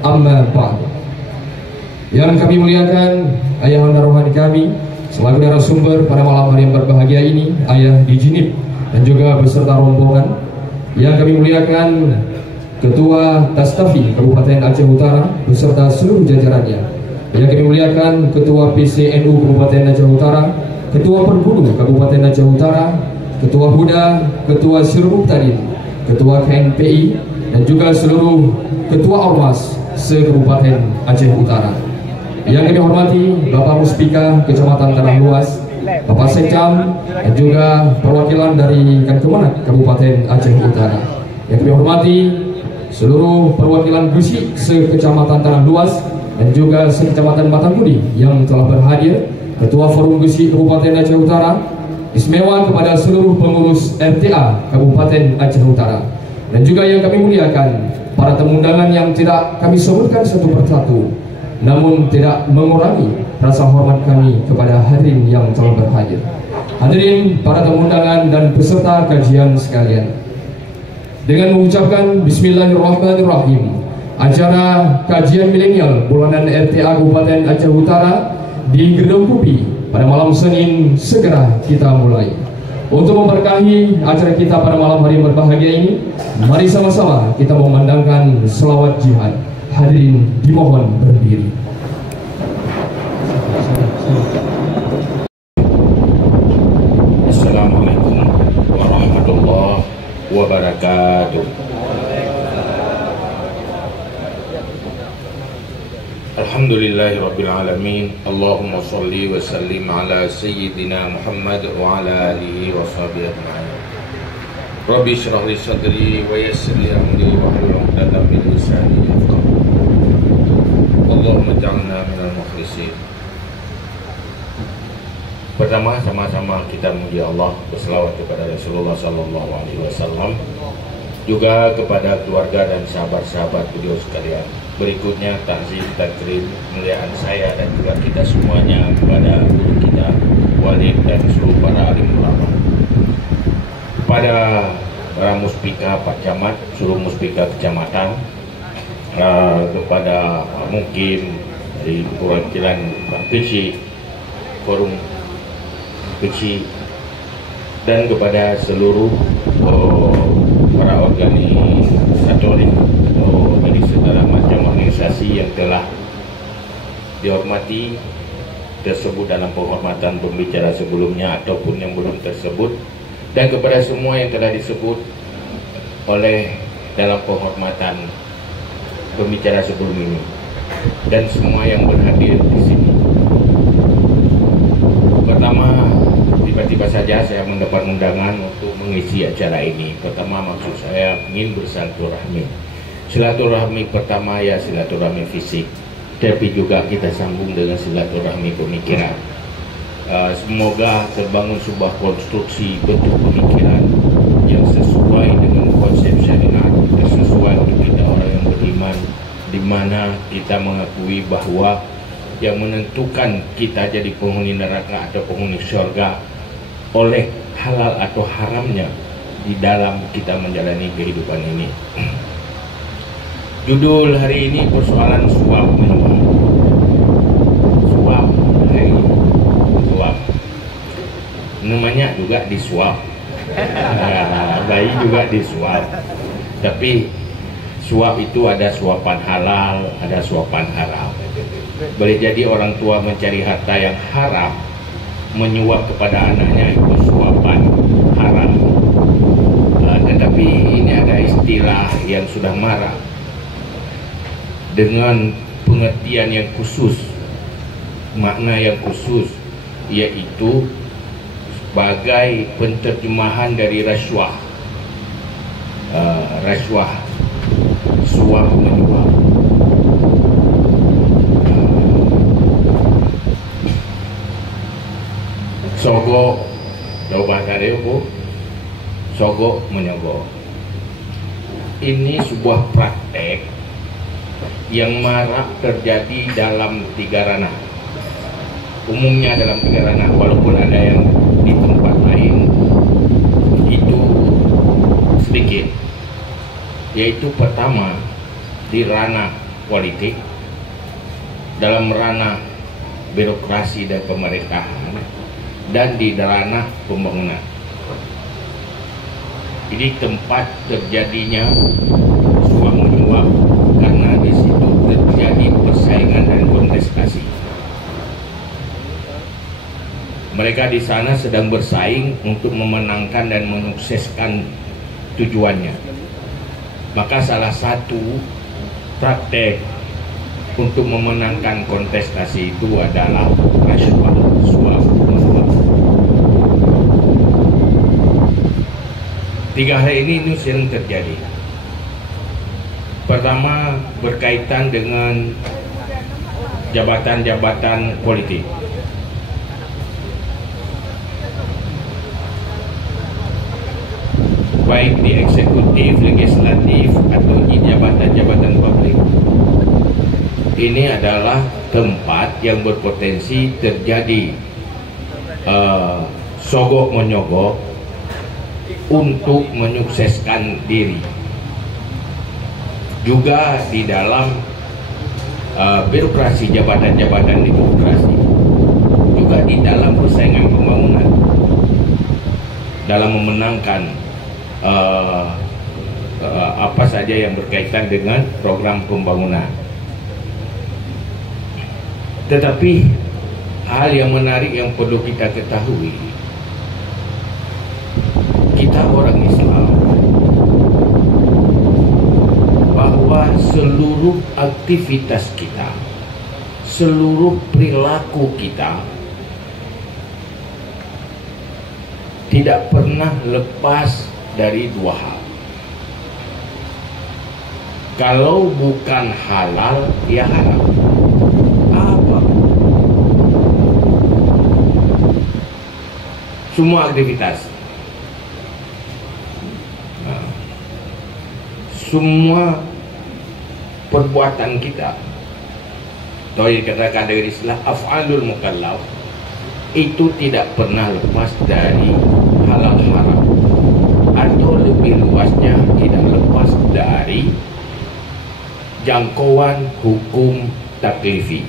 Amma ba'd. Yang kami muliakan ayahanda rohani kami selaku narasumber pada malam hari yang berbahagia ini, Ayah Dijinib dan juga beserta rombongan. Yang kami muliakan Ketua Tastafi Kabupaten Aceh Utara beserta seluruh jajarannya. Yang kami muliakan Ketua PCNU Kabupaten Aceh Utara, Ketua Perbudu Kabupaten Aceh Utara, Ketua Huda, Ketua Sirub Tadin, Ketua KNPI, dan juga seluruh Ketua Ormas se-Kabupaten Aceh Utara. Yang kami hormati Bapak Muspika Kecamatan Tanah Luas, Bapak Sekcam, dan juga perwakilan dari Kemenak Kabupaten Aceh Utara. Yang kami hormati seluruh perwakilan Gusik se-Kecamatan Tanah Luas dan juga se-Kecamatan Batangkudi yang telah berhadir, Ketua Forum Gusik Kabupaten Aceh Utara, istimewa kepada seluruh pengurus RTA Kabupaten Aceh Utara, dan juga yang kami muliakan para tamu undangan yang tidak kami sebutkan satu persatu, namun tidak mengurangi rasa hormat kami kepada hadirin yang telah berhadir. Hadirin para tamu undangan dan peserta kajian sekalian, dengan mengucapkan Bismillahirrahmanirrahim, acara kajian milenial bulanan RTA Kabupaten Aceh Utara di Gedung Kupi pada malam Senin segera kita mulai. Untuk memberkahi acara kita pada malam hari yang berbahagia ini, mari sama-sama kita memandangkan selawat jihad. Hadirin dimohon berdiri. Assalamualaikum warahmatullahi wabarakatuh. Alhamdulillahi alamin. Allahumma salli wa sallim ala sayyidina Muhammad wa ala alihi wa sahbihi ajma'in. Rabbi shrah li sadri wa yassir li amri wa hlul 'uqdatam min lisani yafqahu. Allahumma ij'alna minal mukhlisin. Pertama, sama-sama kita memuji Allah, berselawat kepada Rasulullah sallallahu alaihi wasallam, juga kepada keluarga dan sahabat-sahabat beliau sekalian. Berikutnya takzim, takrim, kemuliaan saya dan juga kita semuanya kepada guru kita, walid dan seluruh para alim ulama. Kepada para muspika Pak Camat, seluruh muspika kecamatan, kepada mungkin dari perwakilan Pak Kecil, forum Kecil, dan kepada seluruh para organisatoris dari segala macam organisasi yang telah dihormati tersebut dalam penghormatan pembicara sebelumnya ataupun yang belum tersebut, dan kepada semua yang telah disebut oleh dalam penghormatan pembicara sebelum ini, dan semua yang berhadir di sini. Pertama, tiba-tiba saja saya mendapat undangan untuk mengisi acara ini. Pertama, maksud saya ingin bersilaturahmi. Silaturahmi pertama ya silaturahmi fisik, tapi juga kita sambung dengan silaturahmi pemikiran. Semoga terbangun sebuah konstruksi bentuk pemikiran yang sesuai dengan konsep syariat, sesuai untuk kita orang yang beriman, di mana kita mengakui bahwa yang menentukan kita jadi penghuni neraka atau penghuni surga oleh halal atau haramnya di dalam kita menjalani kehidupan ini. Judul hari ini persoalan suap menyuap. Suap, suap. Namanya juga disuap. Bayi juga disuap. Tapi suap itu ada suapan halal, ada suapan haram. Boleh jadi orang tua mencari harta yang haram, menyuap kepada anaknya itu suapan haram. Tetapi ini ada istilah yang sudah marak dengan pengertian yang khusus, makna yang khusus, yaitu sebagai penterjemahan dari rasuah. Rasuah, suap menyuap. Sogok, jauh bahasa dia bu, sogok menyogok. Ini sebuah praktek yang marak terjadi dalam 3 ranah. Umumnya dalam 3 ranah, walaupun ada yang di tempat lain itu sedikit. Yaitu pertama di ranah politik, dalam ranah birokrasi dan pemerintahan, dan di ranah pembangunan. Ini tempat terjadinya suap menyuap karena di situ terjadi persaingan dan kontestasi. Mereka di sana sedang bersaing untuk memenangkan dan menyukseskan tujuannya. Maka salah satu praktek untuk memenangkan kontestasi itu adalah rasuah, suap menyuap. 3 hal ini sering terjadi. Pertama, berkaitan dengan jabatan-jabatan politik. Baik di eksekutif, legislatif, atau di jabatan-jabatan publik. Ini adalah tempat yang berpotensi terjadi sogok menyogok untuk menyukseskan diri. Juga di dalam birokrasi, jabatan-jabatan di birokrasi, juga di dalam persaingan pembangunan, dalam memenangkan apa saja yang berkaitan dengan program pembangunan. Tetapi hal yang menarik yang perlu kita ketahui, kita orang Islam, bahwa seluruh aktivitas kita, seluruh perilaku kita tidak pernah lepas dari 2 hal. Kalau bukan halal, ya haram. Apa? Semua aktivitas, semua perbuatan kita, atau yang dikatakan dari istilah af'alul mukallaf, itu tidak pernah lepas dari halal haram, atau lebih luasnya tidak lepas dari jangkauan hukum taklifi.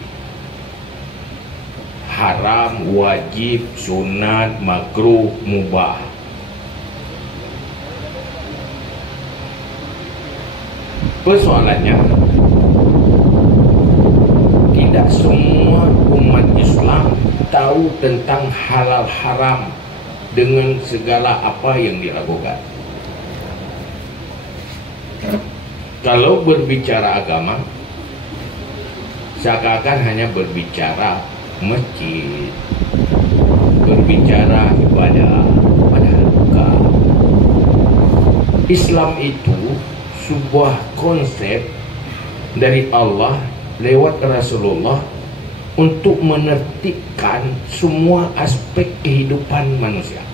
Haram, wajib, sunat, makruh, mubah. Persoalannya, tidak semua umat Islam tahu tentang halal haram dengan segala apa yang dilakukan. Kalau berbicara agama, seakan-akan hanya berbicara masjid, berbicara ibadah, padahal bukan. Islam itu sebuah konsep dari Allah lewat Rasulullah untuk menertibkan semua aspek kehidupan manusia,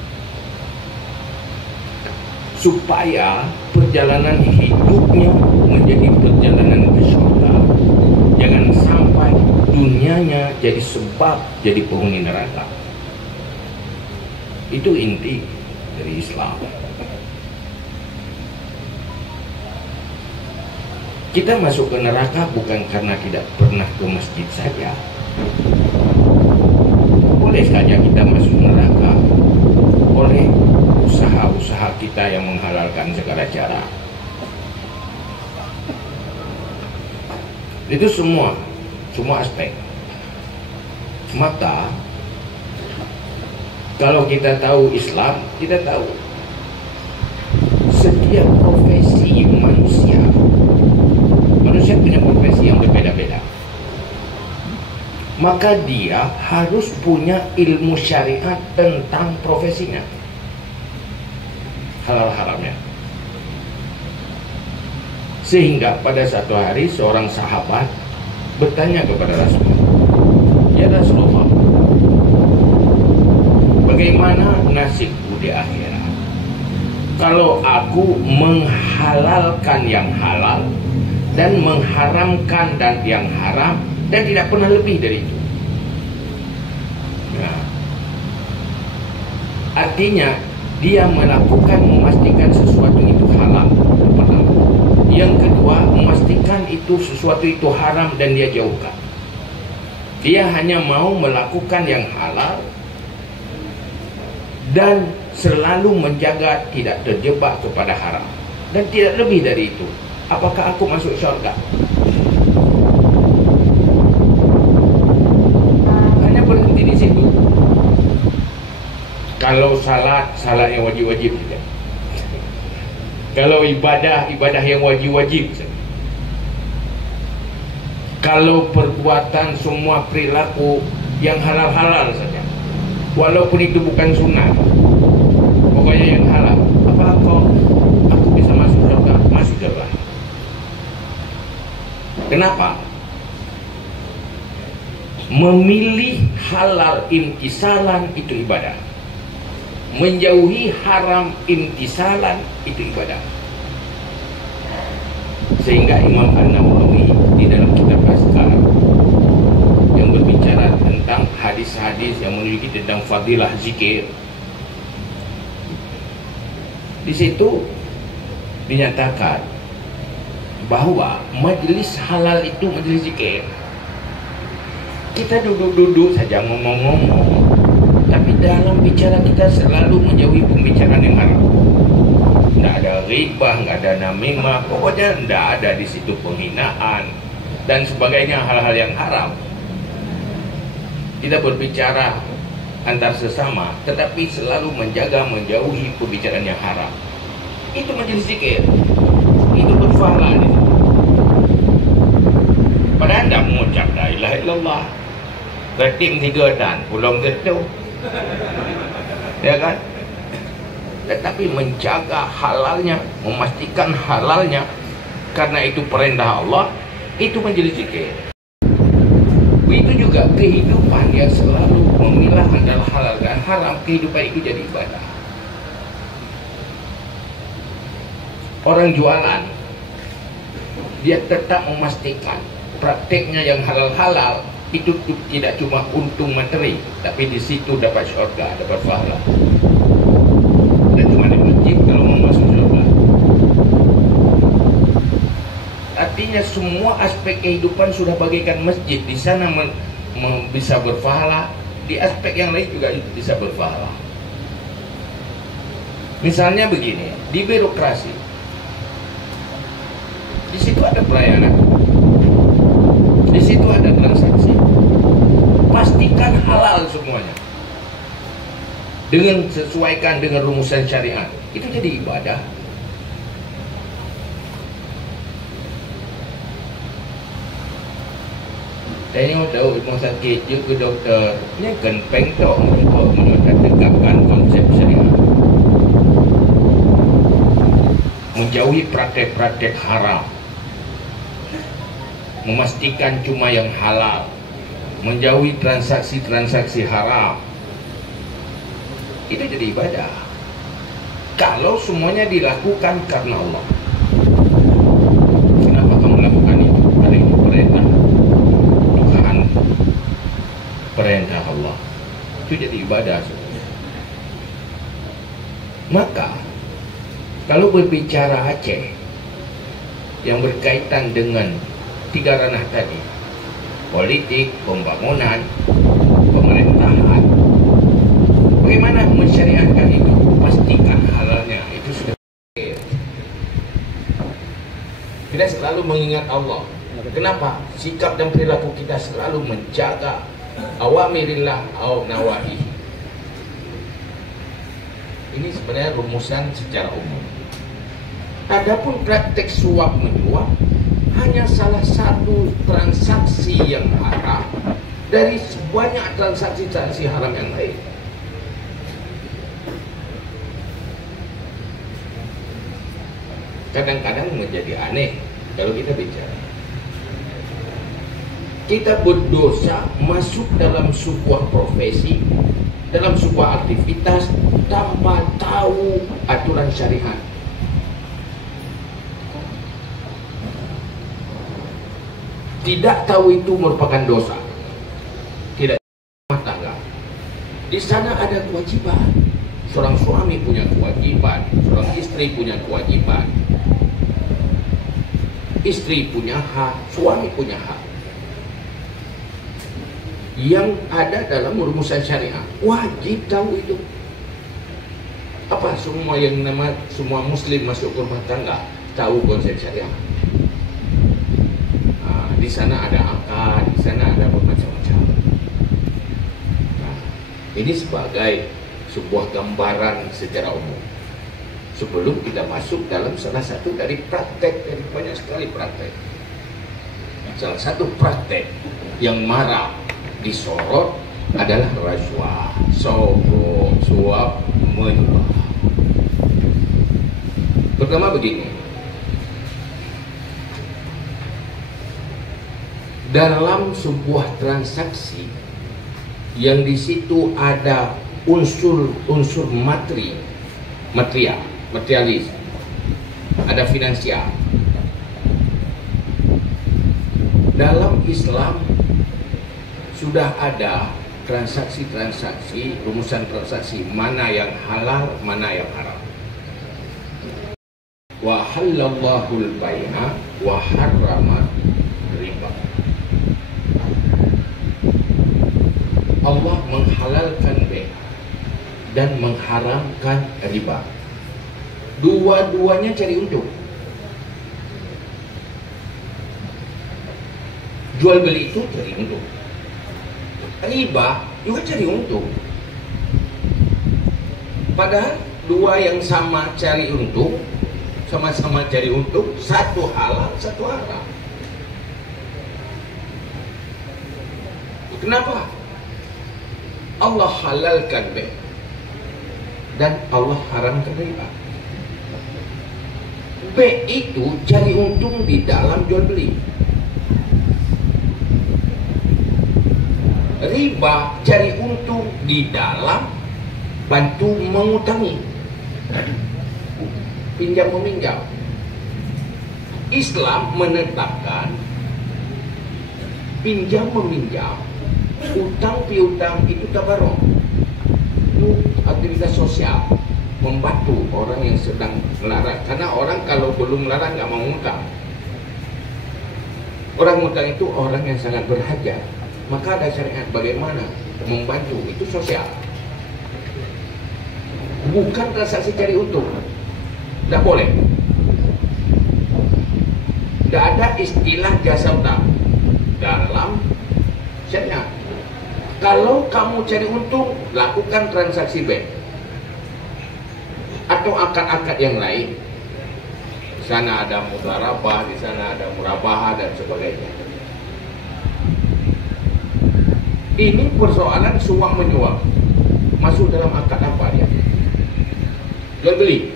supaya perjalanan hidupnya menjadi perjalanan ke surga. Jangan sampai dunianya jadi sebab jadi penghuni neraka. Itu inti dari Islam. Kita masuk ke neraka bukan karena tidak pernah ke masjid saja. Boleh saja kita masuk neraka oleh usaha-usaha kita yang menghalalkan segala cara. Itu semua aspek. Maka kalau kita tahu Islam, kita tahu setiap profesi manusia punya profesi yang berbeda-beda. Maka dia harus punya ilmu syariat tentang profesinya, halal haramnya. Sehingga pada satu hari seorang sahabat bertanya kepada Rasulullah, "Ya Rasulullah, bagaimana nasibku di akhirat kalau aku menghalalkan yang halal dan mengharamkan dan yang haram dan tidak pernah lebih dari itu?" Nah, artinya dia melakukan, memastikan sesuatu itu halal. Pertama. Yang kedua, memastikan sesuatu itu haram dan dia jauhkan. Dia hanya mau melakukan yang halal dan selalu menjaga tidak terjebak kepada haram, dan tidak lebih dari itu. Apakah aku masuk syurga? Hanya berhenti di situ. Kalau salat yang wajib-wajib saja. Kalau ibadah yang wajib-wajib saja. Kalau perbuatan semua perilaku yang halal-halal saja, walaupun itu bukan sunnah, pokoknya yang halal. Apa aku bisa masuk surga? Masuk surga. Kenapa? Memilih halal imtisalan itu ibadah, menjauhi haram imtisalan itu ibadah. Sehingga Imam An-Nawawi di dalam kitab Azkar yang berbicara tentang hadis-hadis yang menunjukkan tentang fadilah zikir, di situ dinyatakan bahwa majelis halal itu majelis zikir. Kita duduk-duduk saja ngomong-ngomong, tapi dalam bicara kita selalu menjauhi pembicaraan yang haram. Tidak ada ribah, nggak ada namimah, pokoknya tidak ada di situ penghinaan dan sebagainya, hal-hal yang haram. Tidak berbicara antar sesama, tetapi selalu menjauhi pembicaraan yang haram. Itu majelis zikir, itu berpahala di situ. Padahal anda mengucap la ilaha illallah, rating 3 dan belum tentu, ya kan? Tetapi menjaga halalnya, memastikan halalnya, karena itu perintah Allah, itu menjadi zikir. Begitu juga kehidupan yang selalu memilah antara halal dan haram, kehidupan itu jadi ibadah. Orang jualan, dia tetap memastikan prakteknya yang halal-halal itu tidak cuma untung materi, tapi di situ dapat syurga, dapat pahala. Dan cuma di masjid kalau mau masuk syurga. Artinya semua aspek kehidupan sudah bagaikan masjid. Di sana bisa berpahala, di aspek yang lain juga bisa berpahala. Misalnya begini, di birokrasi, di situ ada pelayanan, di situ ada transaksi. Pastikan halal semuanya, dengan sesuaikan dengan rumusan syariat, itu jadi ibadah. Saya tahu rumah sakit juga doktor, ini kan pengtok untuk menegakkan konsep syariat, menjauhi praktek-praktek haram, memastikan cuma yang halal, menjauhi transaksi-transaksi haram. Itu jadi ibadah kalau semuanya dilakukan karena Allah. Kenapa kamu lakukan itu? Ada itu perintah Tuhan, perintah Allah, itu jadi ibadah. Maka kalau berbicara Aceh yang berkaitan dengan 3 ranah tadi, politik, pembangunan, pemerintahan, bagaimana mensyariatkan itu? Pastikan halalnya, itu sudah. Kita selalu mengingat Allah. Kenapa? Sikap dan perilaku kita selalu menjaga awamirillah au nawahi. Ini sebenarnya rumusan secara umum. Adapun praktek suap menyuap hanya salah satu transaksi yang haram dari banyak transaksi-transaksi haram yang lain. Kadang-kadang menjadi aneh kalau kita bicara. Kita berdosa masuk dalam sebuah profesi, dalam sebuah aktivitas tanpa tahu aturan syariat. Tidak tahu itu merupakan dosa. Tidak rumah tangga. Di sana ada kewajiban. Seorang suami punya kewajiban, seorang istri punya kewajiban. istri punya hak, suami punya hak. Yang ada dalam rumusan syariah wajib tahu itu. Apa semua semua muslim masuk ke rumah tangga tahu konsep syariah? Di sana ada akad, di sana ada bermacam-macam. Ini sebagai sebuah gambaran secara umum. Sebelum kita masuk dalam salah satu dari praktek, dari banyak sekali praktek. Salah satu praktek yang marak disorot adalah rasuah, sogok, suap, menyuap. Pertama begini, dalam sebuah transaksi yang di situ ada unsur-unsur materialis, ada finansial. Dalam Islam sudah ada transaksi-transaksi, rumusan transaksi mana yang halal, mana yang haram. Wa halallahu al-bai'a wa harrama riba. Allah menghalalkan bai' dan mengharamkan riba. Dua-duanya cari untung. Jual beli itu cari untung. Riba juga cari untung. Padahal dua yang sama cari untung, sama-sama cari untung, satu halal, satu haram. Kenapa? Allah halalkan bai' dan Allah haramkan riba. Bai' itu cari untung di dalam jual beli. Riba cari untung di dalam bantu mengutangi, pinjam meminjam. Islam menetapkan pinjam meminjam, utang piutang itu tabarok, itu aktivitas sosial, membantu orang yang sedang melarang. Karena orang kalau belum melarang nggak mau ngutang. Orang ngutang itu orang yang sangat berhajat. Maka ada syariat bagaimana membantu, itu sosial. Bukan transaksi cari untung. Tidak boleh. Tidak ada istilah jasa utang dalam syariat. Kalau kamu cari untung, lakukan transaksi bai' atau akad-akad yang lain. Di sana ada mudharabah, di sana ada murabahah dan sebagainya. Ini persoalan suap menyuap. Masuk dalam akad apa dia? Jual beli.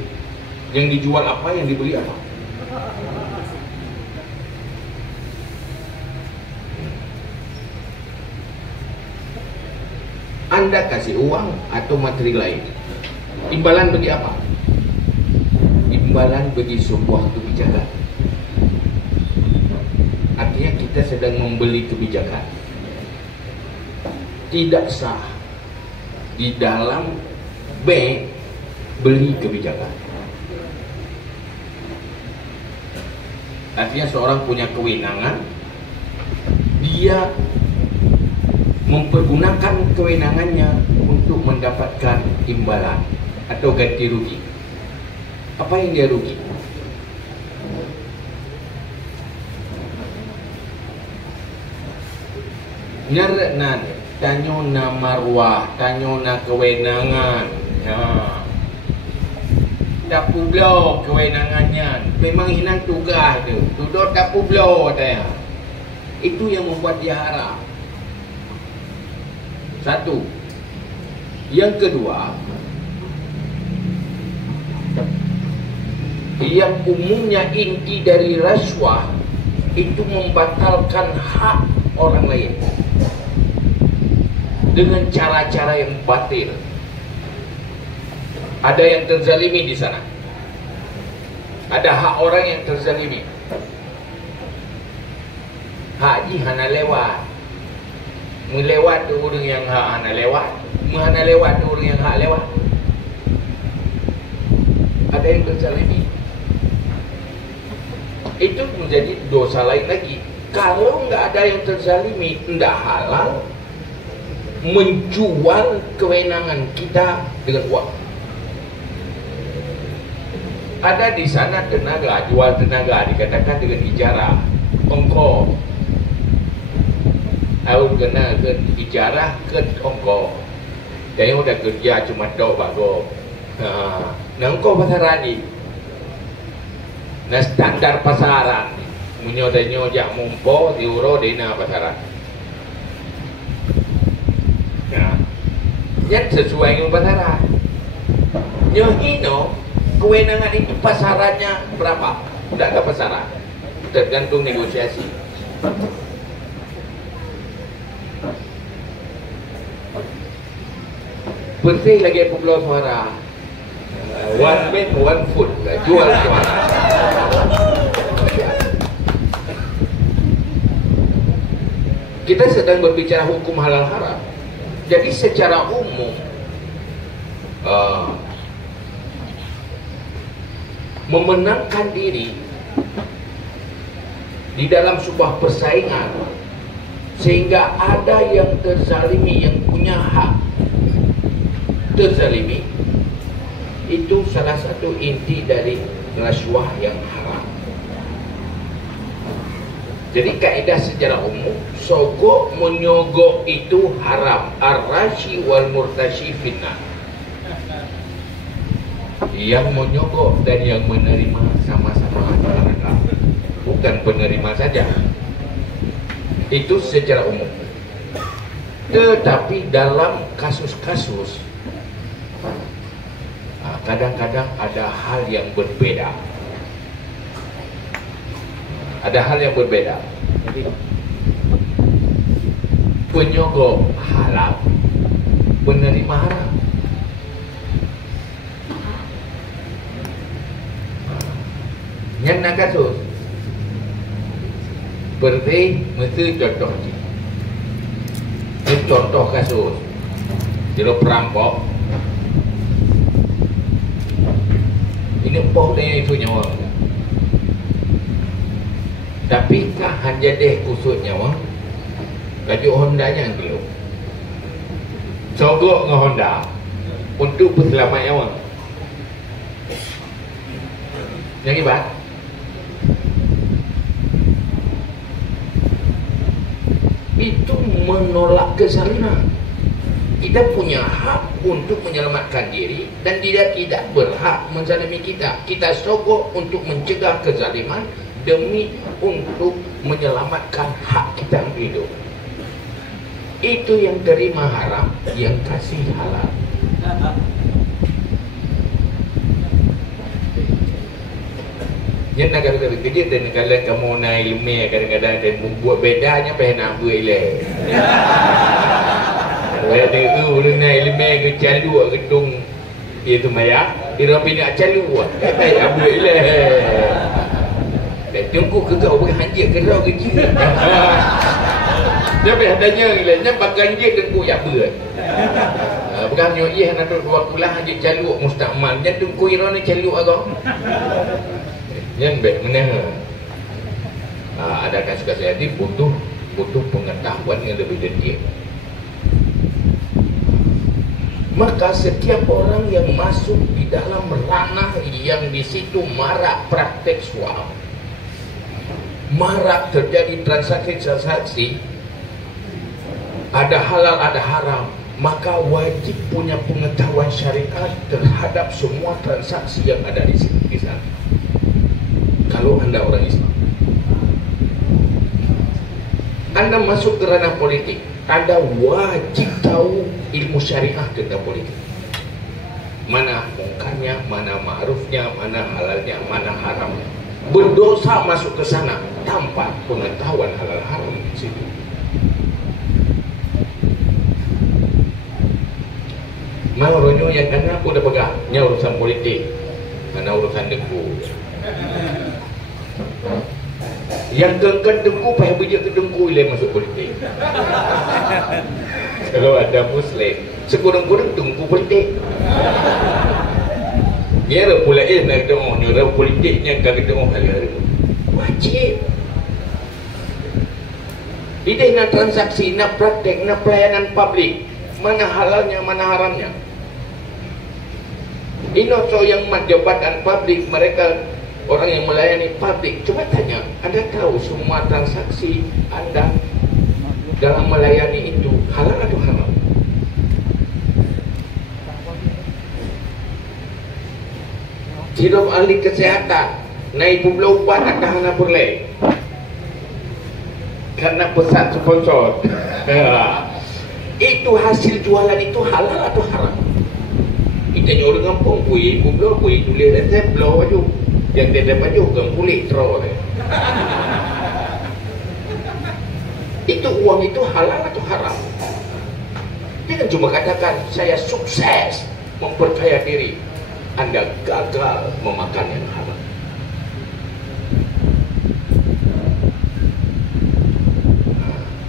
Yang dijual apa, yang dibeli apa? Anda kasih uang atau materi lain. Imbalan bagi apa? Imbalan bagi sebuah kebijakan. Artinya kita sedang membeli kebijakan. Tidak sah di dalam bai' beli kebijakan. Artinya seorang punya kewenangan, dia mempergunakan kewenangannya untuk mendapatkan imbalan atau ganti rugi. Apa yang dia rugi? Nyarenan tanyo na marwah, tanyo na kewenangan. Tak publo kewenangannya. Memang hinang tugas tu. Tudor tak publo dia. Itu yang membuat dia haram. Satu. Yang kedua, yang umumnya inti dari rasuah itu membatalkan hak orang lain dengan cara-cara yang batil. Ada yang terzalimi di sana. Ada hak orang yang terzalimi. Haji hana lewat. Melewat tu orang yang hak hana lewat. Hana lewat tu orang yang hak lewat. Ada yang terzalimi. itu menjadi dosa lain lagi. Kalau nggak ada yang terzalimi, tidak halal menjual kewenangan kita dengan uang. Ada di sana tenaga, jual tenaga, dikatakan dengan ijarah, ongkos. Tahu kena ke ijarah ke ongkos. Jadi udah kerja cuma dok bago. Nah ongkos pasaran ni. Nah standar pasaran ni. Menyoda jak mumpo diuro dina pasaran. Nah, yang sesuai dengan pasaran. Nyohino kewenangan itu pasarannya berapa? Tidak ada pasaran, tergantung negosiasi. Bersih lagi aku belum suara. One man, one food. Jual suara. Kita sedang berbicara hukum halal haram. Jadi secara umum memenangkan diri di dalam sebuah persaingan sehingga ada yang terzalimi, yang punya hak terzalimi, itu salah satu inti dari rasuah yang haram. Jadi kaidah secara umum, sogok menyogok itu haram. Ar-rashi wal murtashi finnar. Yang menyogok dan yang menerima sama-sama neraka. Bukan penerima saja. Itu secara umum. Tetapi dalam kasus-kasus kadang-kadang ada hal yang berbeda. Ada hal yang berbeda. Jadi, penyogok halal, penerima haram. Yang nak kasus seperti mesti contoh ini contoh kasus jadi perampok ini poh dia itu nyawa. Tapi kah hanya deh kusut nyawa laju Hondanya dulu sogok dengan Honda untuk perselamat nyawa. Yang ibarat itu menolak kezaliman. Kita punya hak untuk menyelamatkan diri dan dia tidak berhak menzalimi kita. Kita sogok untuk mencegah kezaliman demi untuk menyelamatkan hak kita hidup. Itu yang terima haram, yang kasih halal. Yang nak kata kerja dan kalau kamu naik lemah kadang-kadang dan membuat bedanya pengen nak buat ile. Kalau ada tu naik lemah ke calu gedung dia tu maya, dia nak calu baik buat ile. Dan tunggu ke kau boleh hanjir ke kau kerja. Dia adanya ilahnya pakai dia tunggu ya ber. Bukan nyo iya nak dua kulah hanjir calu mustakmal. Jangan tunggu ira ni calu agak. Yang baik mana ada kasus-kasus jadi butuh pengetahuan yang lebih detail. Maka setiap orang yang masuk di dalam ranah yang di situ marak praktek suap, marak terjadi transaksi, ada halal ada haram, maka wajib punya pengetahuan syariat terhadap semua transaksi yang ada di sana. Kalau anda orang Islam, anda masuk ke ranah politik, anda wajib tahu ilmu syariah tentang politik. Mana mungkarnya, mana ma'rufnya, mana halalnya, mana haramnya. Berdosa masuk ke sana tanpa pengetahuan halal haram di situ. Maluronyo yang kena aku dah pegangnya urusan politik, mana urusan dengku. Yang gengkan dengku payah bijak ke dengku ilai masuk politik. Kalau ada Muslim sekurang-kurang dengku politik. Dia ada pula nak tengok ni politiknya kagak tengok hari-hari. wajib. Ide na transaksi, na praktek, na pelayanan publik, mana halalnya, mana haramnya. Inoso yang jabatan publik, mereka orang yang melayani publik, coba tanya, Anda tahu semua transaksi Anda dalam melayani itu halal atau haram? Hidup ahli kesehatan, naik pulau ubat tak tahan apa boleh. Karena pesan sponsor. Itu hasil jualan itu halal atau haram? Kita orang kampung kui, pulau kui, tulis resep pulau baju. Yang dia dapat juga kulit terus. Itu uang itu halal atau haram? Jangan cuma katakan saya sukses mempercaya diri. Anda gagal memakan yang haram.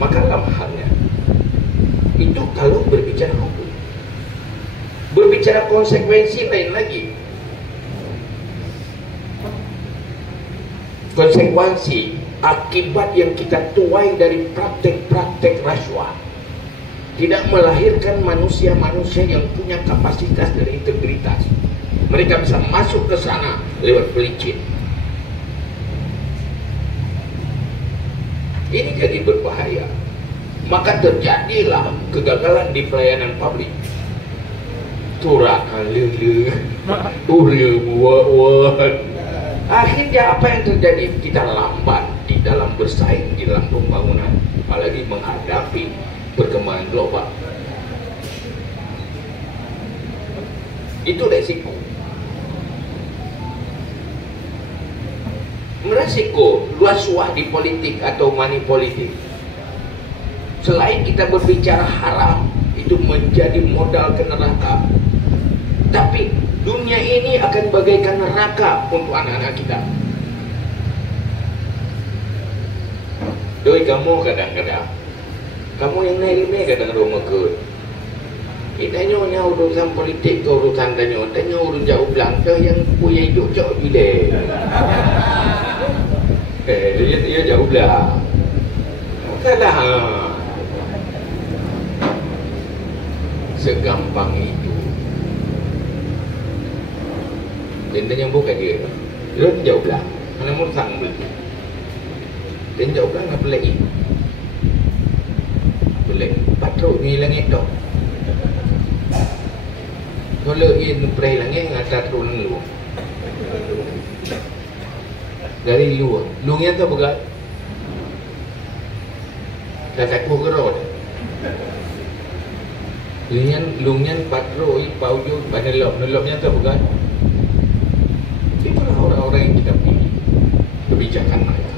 Maka dalam halnya itu kalau berbicara hukum, berbicara konsekuensi lain lagi. Konsekuensi akibat yang kita tuai dari praktek-praktek rasuah tidak melahirkan manusia-manusia yang punya kapasitas dan integritas. Mereka bisa masuk ke sana lewat pelicin. Ini jadi berbahaya. Maka terjadilah kegagalan di pelayanan publik. Turakan lele, buat. Akhirnya apa yang terjadi? Kita lambat di dalam bersaing di dalam pembangunan, apalagi menghadapi perkembangan global. Itu resiko. Resiko rasuah di politik atau money politik. Selain kita berbicara haram, itu menjadi modal ke neraka. Tapi dunia ini akan bagaikan neraka untuk anak-anak kita. Doi kamu kadang-kadang, kamu yang naik ini kadang-kadang mekut. Kita nyonya urusan politik ke urusan tanya urus jauh belang ke yang punya hidup jauh bila. Dia jauh belang. Kalah. Segampang itu. Dan yang bukan dia. Dia jauh belang. Mana mau sang beli. Dan jauh belang nak beli. Beli. Patrol ni langit dok. Kalau ini perai langit ngatar turun lu. Dari luar. Luangnya tu begat. Dah takut kerot. Lungnya patrol, pauju, nelopnya tu begat. Itulah orang-orang yang kita pilih kebijakan mereka.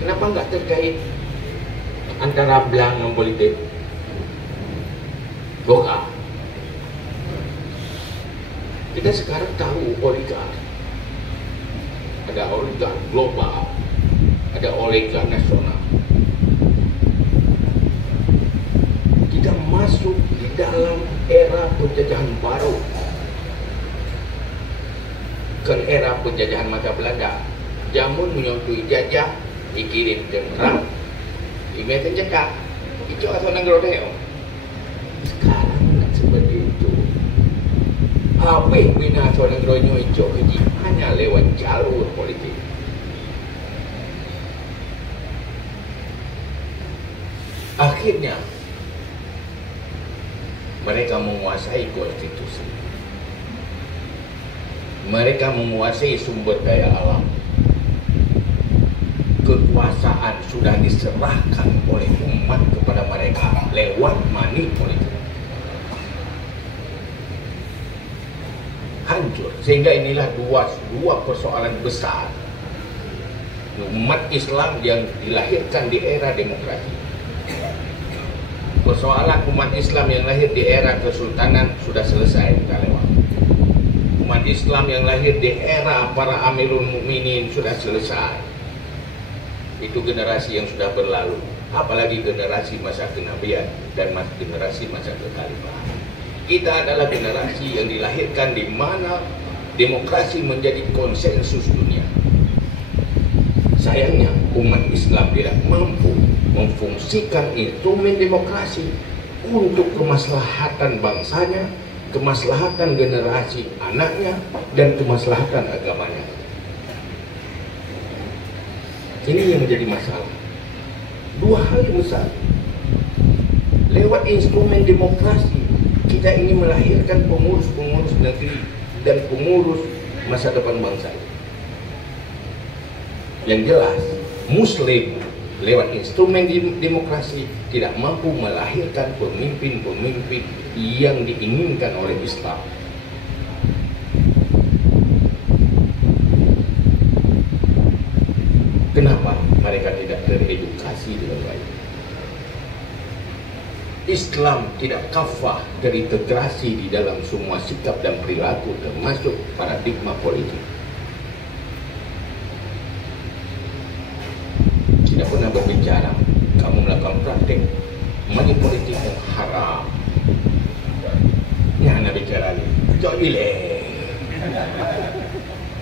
Kenapa enggak terkait antara belang dan politik? Boga. Kita sekarang tahu oligark. Ada oligark global, ada oligark nasional. Kita masuk di dalam era penjajahan baru. Ke era penjajahan masa Belanda. Jamun menyokui jajah, dikirim ke perang, dimesin cekak. Itu asal negara dia. Sekarang tak seperti itu. Habis bina asal negara itu hanya lewat jalur politik. Akhirnya mereka menguasai konstitusi. Mereka menguasai sumber daya alam. Kekuasaan sudah diserahkan oleh umat kepada mereka lewat money politik. Hancur. Sehingga inilah dua persoalan besar umat Islam yang dilahirkan di era demokrasi. Persoalan umat Islam yang lahir di era kesultanan sudah selesai, kita lewat. Umat Islam yang lahir di era para Amirul Mukminin sudah selesai. Itu generasi yang sudah berlalu. Apalagi generasi masa kenabian dan generasi masa kekhalifahan. Kita adalah generasi yang dilahirkan di mana demokrasi menjadi konsensus dunia. Sayangnya umat Islam tidak mampu memfungsikan instrumen demokrasi untuk kemaslahatan bangsanya, kemaslahatan generasi anaknya, dan kemaslahatan agamanya. Ini yang menjadi masalah. Dua hal yang besar. Lewat instrumen demokrasi, kita ingin melahirkan pengurus-pengurus negeri dan pengurus masa depan bangsa. Yang jelas, Muslim lewat instrumen demokrasi tidak mampu melahirkan pemimpin-pemimpin yang diinginkan oleh Islam. Kenapa mereka tidak teredukasi dengan baik? Islam tidak kafah terintegrasi di dalam semua sikap dan perilaku, termasuk paradigma politik. Tidak pernah berbicara kamu melakukan praktik money politik yang haram. Yang nak bicara ni jauh gila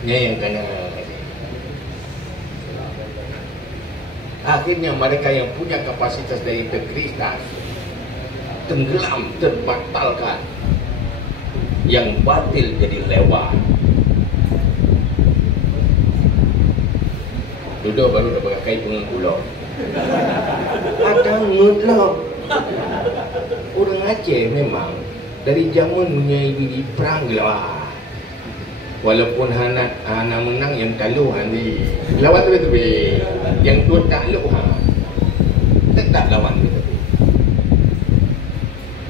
ni yang kena. Akhirnya mereka yang punya kapasitas dan integritas tenggelam, terbatalkan. Yang batil jadi lewat. Duduk baru dah pakai pengulang. Ada ngudlah. Orang Aceh memang dari zaman punya diri perang lah. Walaupun anak menang yang taluh ni lawan tu betul. Yang tu taluh tetap lawan tu.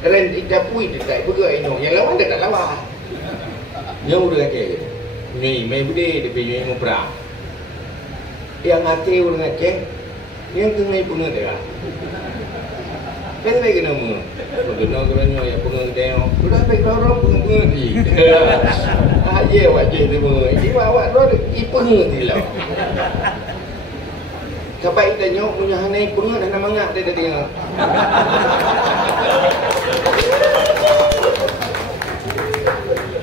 Ren kita pui dekat bergerak ino. Yang lawan dia tak lawan. Yang orang Aceh ni main bude dia pergi perang. Yang Aceh orang Aceh yang tengah pengen dia. Kan lagi kena mu. Kena kerana yang pengen dia. Sudah baik orang pengen di. Aje wajah tu mu. Ini awak ro ipeng di lah. Kapai dah nyok punya hanai pengen dah mangak dia tengok.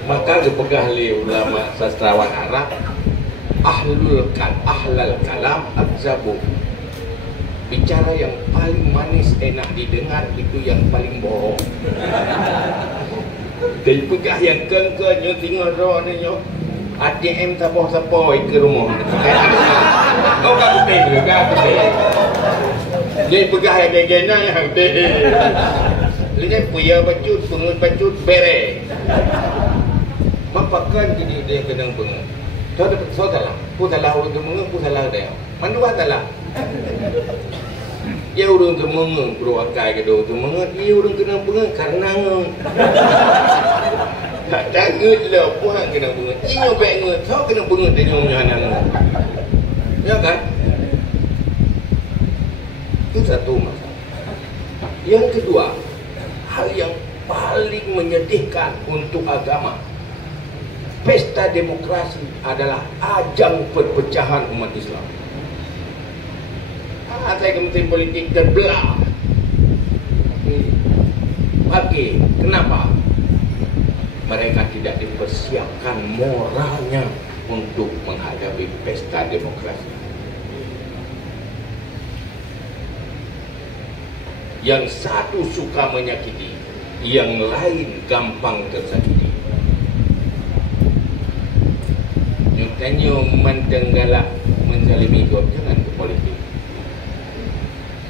Maka dipegah oleh ulama sastrawan Arab, ahlal kalam akzabu. Bicara yang paling manis enak didengar itu yang paling bohong. Dan pegah yang kengkanya tinggal roh ni yo. ATM sapoh-sapoh ke rumah. Kau kat betul ke kat betul. Ni pegah yang gena yang betul. Lihat puya bacut, pengut bacut bere. Mapakan gini dia kena pengut. So salah. Pu salah orang tu mengut, pu salah dia. Mandu salah. Dia orang tu mengut, beruakai ke tu mengut. Dia orang kena pengut karena tak jangut lah puan kena pengut. Ini baik pengut. So kena pengut dia punya anak. Ya kan? Itu satu masalah. Yang kedua, hal yang paling menyedihkan untuk agama. Pesta demokrasi adalah ajang perpecahan umat Islam. Saya Kementerian Politik terbelah. Okey, kenapa? Mereka tidak dipersiapkan moralnya untuk menghadapi pesta demokrasi. Yang satu suka menyakiti, yang lain gampang tersakiti. Nyatanya mendenggalak menzalimi kau jangan ke politik.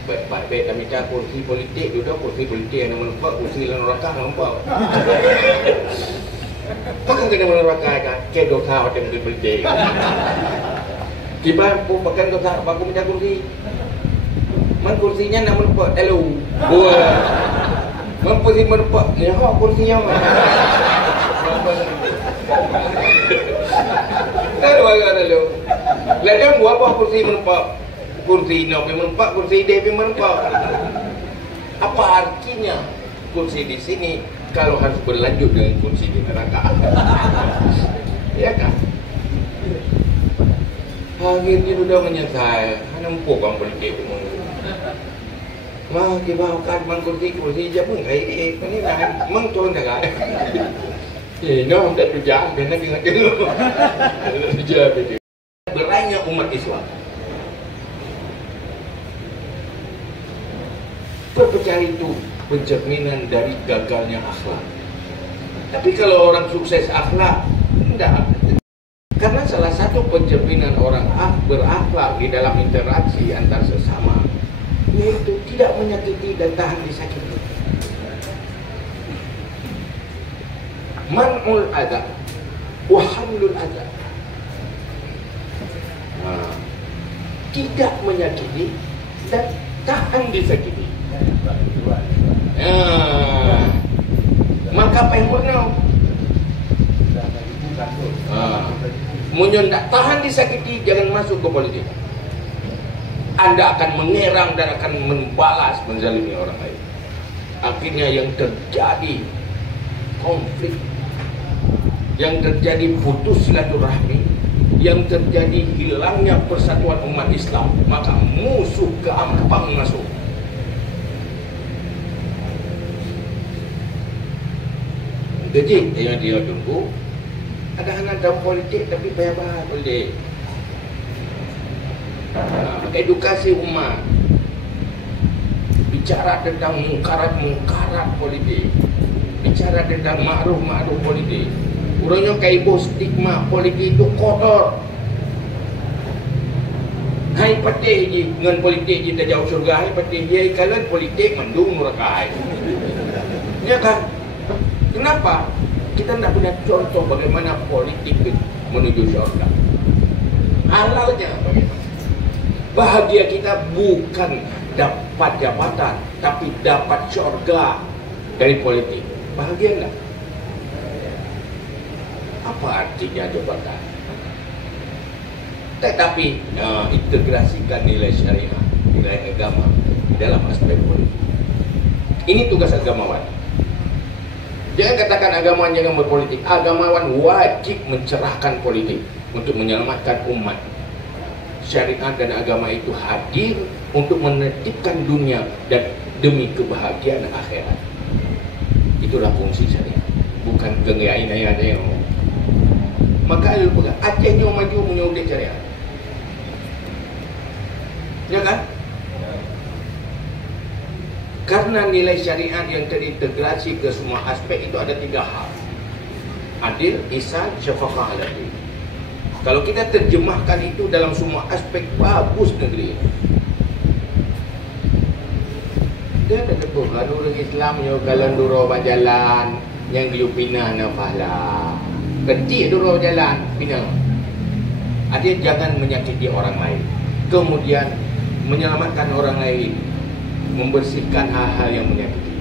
Baik-baik kami tak kursi politik, duduk kursi politik yang menempah, kursi yang neraka nampak. Maka kena neraka kan, kedok tahu dengan politik. Tiba pun pakai dosa, bagus punya kursi. Man kursinya nak menempah, elu. Buat. Man kursi menempah, ni hak kursinya. Kan wajar elu. Lalu buat apa kursi menempah? Kursi nak menempah, kursi dia menempah. Apa artinya kursi di sini kalau harus berlanjut dengan kursi di neraka? Ya kan? Akhirnya sudah menyesal. Hanya empuk orang politik pun. Mah kita kan mang kursi je pun kayak ini lah. Mang turun dah kan? No, tak tujuan. Kena kena kena. Tujuan betul. Beranya umat Islam. Perpecahan itu pencerminan dari gagalnya akhlak. Tapi kalau orang sukses akhlak, tidak. Karena salah satu pencerminan orang berakhlak di dalam interaksi antar sesama, yaitu tidak menyakiti dan tahan disakiti. Man'ul adha wa hamlul adha. Tidak menyakiti dan tahan disakiti. Maka apa yang benar? Munyon tak tahan disakiti, jangan masuk ke politik. Anda akan mengerang dan akan membalas menzalimi orang lain. Akhirnya yang terjadi konflik, yang terjadi putus silaturahmi, yang terjadi hilangnya persatuan umat Islam, maka musuh gampang masuk. Jadi yang dia tunggu ada anak dalam politik tapi payah bahas politik. Edukasi umat, bicara tentang mungkarat politik, bicara tentang ma'ruf politik. Urangnya kaibo stigma politik itu kotor. Hai patih je dengan politik kita jauh surga, hai patih dia kalau politik mendung neraka. Ya kan? Kenapa? Kita tidak punya contoh bagaimana politik menuju surga. Halalnya bagaimana? Bahagia kita bukan dapat jabatan, tapi dapat surga dari politik. Bahagia enggak? Apa artinya jabatan? Tetapi integrasikan nilai syariah, nilai agama dalam aspek politik. Ini tugas agamawan. Jangan katakan agamawan jangan berpolitik. Agamawan wajib mencerahkan politik untuk menyelamatkan umat. Syariat dan agama itu hadir untuk menertibkan dunia dan demi kebahagiaan akhirat. Itulah fungsi syariat, bukan kengiain-ayat. Maka lu pegang Acehnya maju menyudik syariat. Ya kan? Karena nilai syariat yang terintegrasi ke semua aspek itu ada 3 hal. Adil, ihsan, syafaqah ala din. Kalau kita terjemahkan itu dalam semua aspek, bagus negeri ini. Dia ada tepuk orang Islam yang kalau duro berjalan yang dia pinah nafahlah. Kecil duro berjalan pinah. Adil, jangan menyakiti orang lain. Kemudian menyelamatkan orang lain, membersihkan hal-hal yang menyakiti.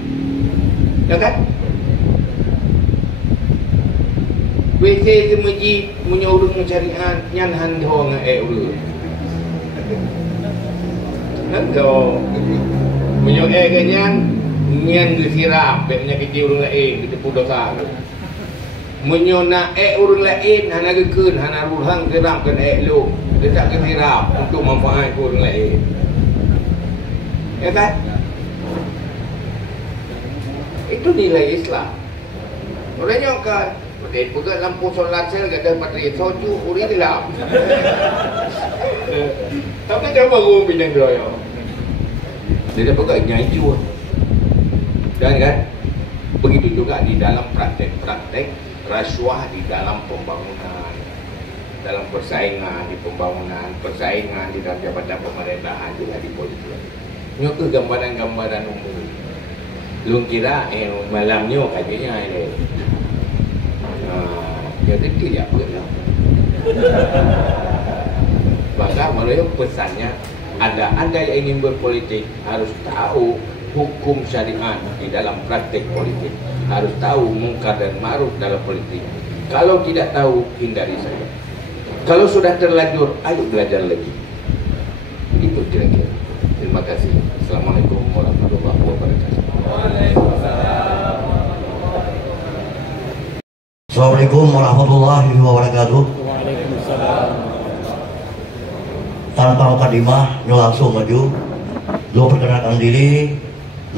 Ya kan? WC ke masjid punya urung syariat nyan han ho nga urung. Nando punya ganyan nyan gesirap be menyakiti urung lain kita dosa. Munyo na urung lain hana gekeun hana ruhang geram kan lu. Dia gesirap untuk manfaat urung lain. Ya kan? Itu nilai Islam. Orangnya kan dia pegang lampu solar sel gak ada bateri soju uri gelap. Tapi dia baru pindah doyo. Dia pegang nyaju. Dan kan begitu juga di dalam praktek-praktek rasuah di dalam pembangunan, dalam persaingan di pembangunan, persaingan di dalam jabatan pemerintahan juga di politik. Nyo ke gambaran-gambaran umum. Lu kira malamnya kayaknya ini. Jadi tidak benar. Maka menurut pesannya Anda yang ingin berpolitik harus tahu hukum syariat di dalam praktek politik, harus tahu mungkar dan ma'ruf dalam politik. Kalau tidak tahu, hindari saja. Kalau sudah terlanjur, ayo belajar lagi. Itu kira-kira. Terima kasih. Assalamualaikum warahmatullahi wabarakatuh. Assalamualaikum warahmatullahi wabarakatuh. Waalaikumsalam. Tanpa mukadimah, nyo langsung maju. Lo perkenalkan diri,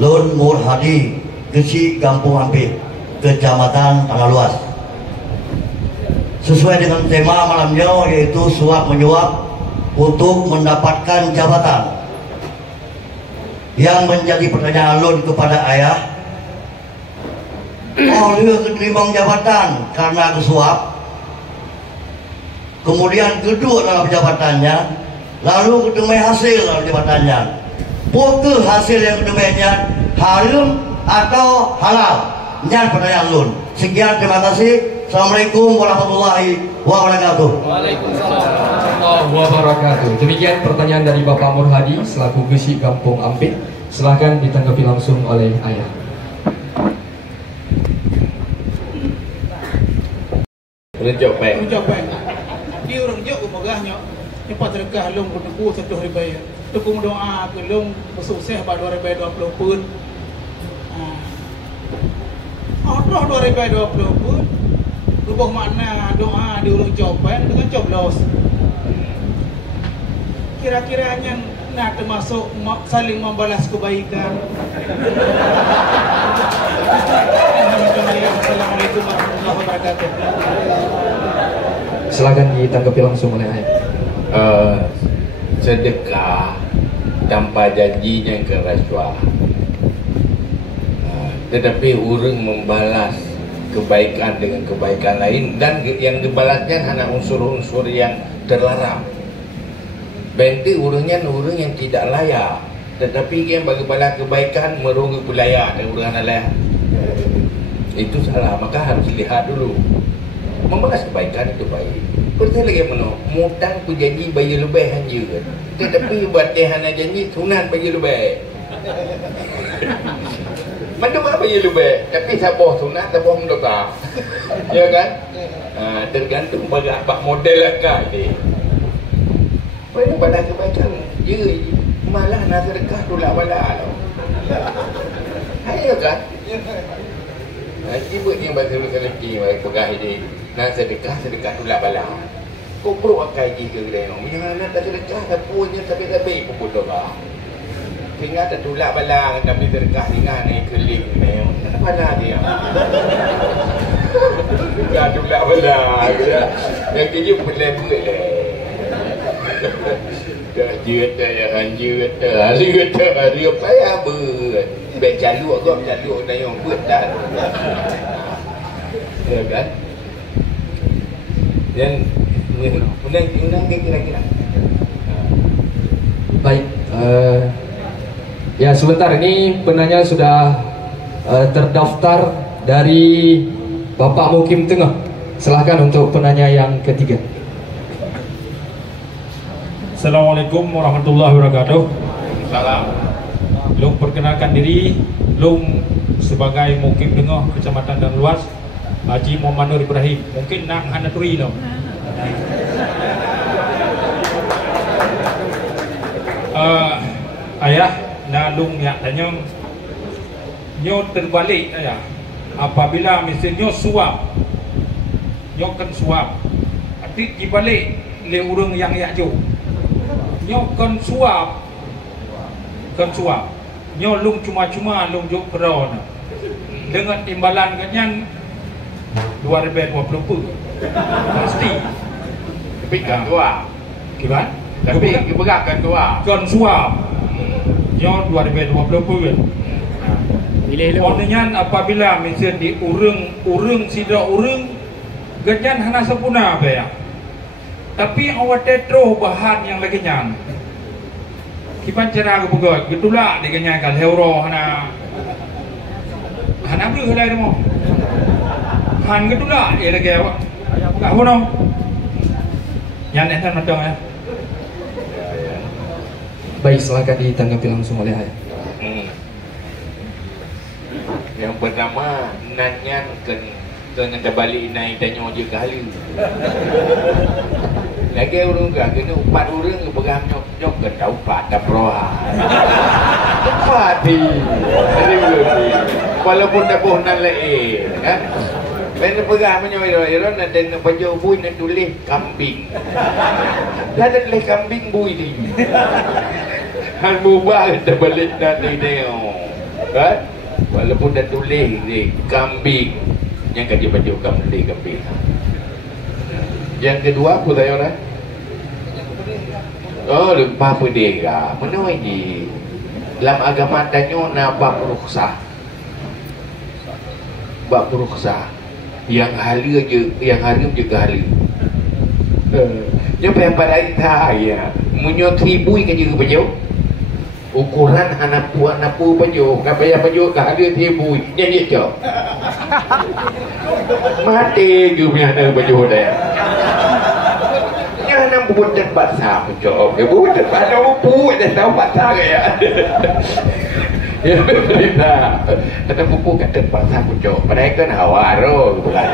Lun Mur Hadi, Gesi Kampung Ampit, Kecamatan Tanah Luas. Sesuai dengan tema malamnya yaitu suap menyuap untuk mendapatkan jabatan. yang menjadi pertanyaan Lun kepada ayah, dia keterima jabatan karena kesuap, kemudian kedua dalam jabatannya, lalu kedua hasil dalam jabatannya. Apakah hasil yang keduanya haram atau halal? Ini pertanyaan Lun. Sekian, terima kasih. Assalamualaikum warahmatullahi wabarakatuh. Waalaikumsalam warahmatullahi wabarakatuh. Demikian pertanyaan dari Bapak Murhadi selaku Gesi Kampung Ampit. Silahkan ditanggapi langsung oleh ayah. Menunjuk baik. Dia orang jauh megahnya. Cepat terkah long berdeku 1 ribu. Tukung doa ke long bersukses pada 2020 pun. Orang 2020 pun rubah makna doa di ulung jawaban dengan coblos. Kira-kiranya nak termasuk saling membalas kebaikan. Assalamualaikum warahmatullahi wabarakatuh. Silakan ditanggapi langsung oleh ayah. Sedekah tanpa janjinya ke rasuah, tetapi orang membalas kebaikan dengan kebaikan lain, dan yang dibalaskan hanya unsur-unsur yang terlarang. Berarti orangnya orang yang tidak layak, tetapi yang bagi balas kebaikan merugi pelayak dan orang layak. Itu salah. Maka harus lihat dulu, membalas kebaikan itu baik. Pertama lagi mana mutang ku janji bayar lebih hanya kan, tetapi buat hanya janji sunat bayar lebih. Mana mana bayar lebih, tapi sabar sunat sabar mendoa. Ya kan? Tergantung pada apa model akak ni. Pada balas kebaikan, je malah nak sedekah tolak bala. Ayo kan? Ibu yang baca lelaki pegah ini nak sedekah tolak bala. Kau perlu akai ke kedai orang. Jangan nak sedekah tak punya tapi pun bodoh bah. Tinggal tak tolak bala tapi sedekah dengan ni keling ni. Bala dia. Tinggal tolak bala. Yang kerja pelai-pelai. Dah jut dah hanjut dah. Hari apa ya ber. Baik jalur dah yang buat dah. Ya kan? Dan undang kira-kira. Baik, ya sebentar, ini penanya sudah terdaftar dari Bapak Mukim Tengah. Silahkan untuk penanya yang ketiga. Assalamualaikum warahmatullahi wabarakatuh. Salam. Long perkenalkan diri, Long sebagai Mukim Tengah Kecamatan Dan Luas, Haji Muhammad Nur Ibrahim. Mungkin nak hanaturi lo. Ayah, nak Long yang tanya, nyo terbalik ayah. Apabila misalnya suap, nyo kan suap, arti dibalik le urang yang yakjo. Nyo kan suap, nyo Long cuma-cuma Long jok peron dengan timbalan kenyan 2020 pun pasti. Tapi kan tua. Gimana? Tapi berat kan tua. Kan suap nyo 2020 pun. Orangnya apabila misal di urang sida urang ganyan hana sempurna apa ya. Tapi awak tetro bahan yang lagi nyang. Kipan cara ke buat gitulah diganyakan euro hana beli helai demo. Han gitulah ya lagi awak. Enggak hono. Yang netan matang ya. Baik, silakan ditanggapi langsung oleh ayah. Yang pertama nanyan kena terbalik naik tanya je kali. Lagi orang kena 4 orang ke pegang nyok ke tahu 4 dah peroha. Tepat ni. Walaupun dah bohnan lain kan. Bila pegang menyoi-nyoi nak dengan baju bui nak tulis kambing. Dah ada tulis kambing bui ni. Hal mubah terbalik nanti tengok. Kan? Walaupun dah tulis ni kambing, yang kaji baju kambing. Yang kedua apa tanya orang? Oh, lupa pedega. Mana lagi? dalam agama tanya na bab rukhsah yang halia je, yang haram juga halia. Nyo yang pada ita ya munyo 1000 ke je baju ukuran hanapu baju kapaya baju ke halia 1000 jadi je mati je punya ada baju dah nya nak buat bahasa baju ke buat bahasa buku dah tahu bahasa ya. Ya berita kata buku kata bahasa baju padahal kan hawaro bukan.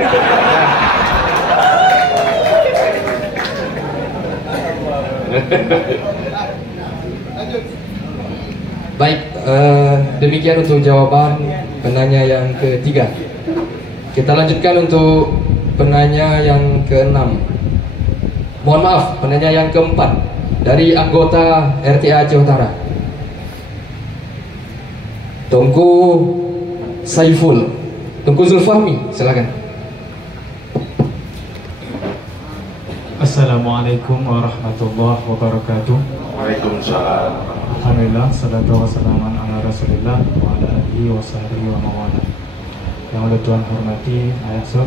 Baik, demikian untuk jawaban penanya yang ketiga. Kita lanjutkan untuk penanya yang keenam. Mohon maaf, penanya yang keempat dari anggota RTA Aceh Utara, Tungku Saiful, Tungku Zulfahmi, silakan. Assalamualaikum warahmatullahi wabarakatuh. Waalaikumsalam. Alhamdulillah, salatu wassalamu ala Rasulillah wa ala alihi wa sahbihi wa mawala. Yang oleh Tuhan hormati Ayah Sur,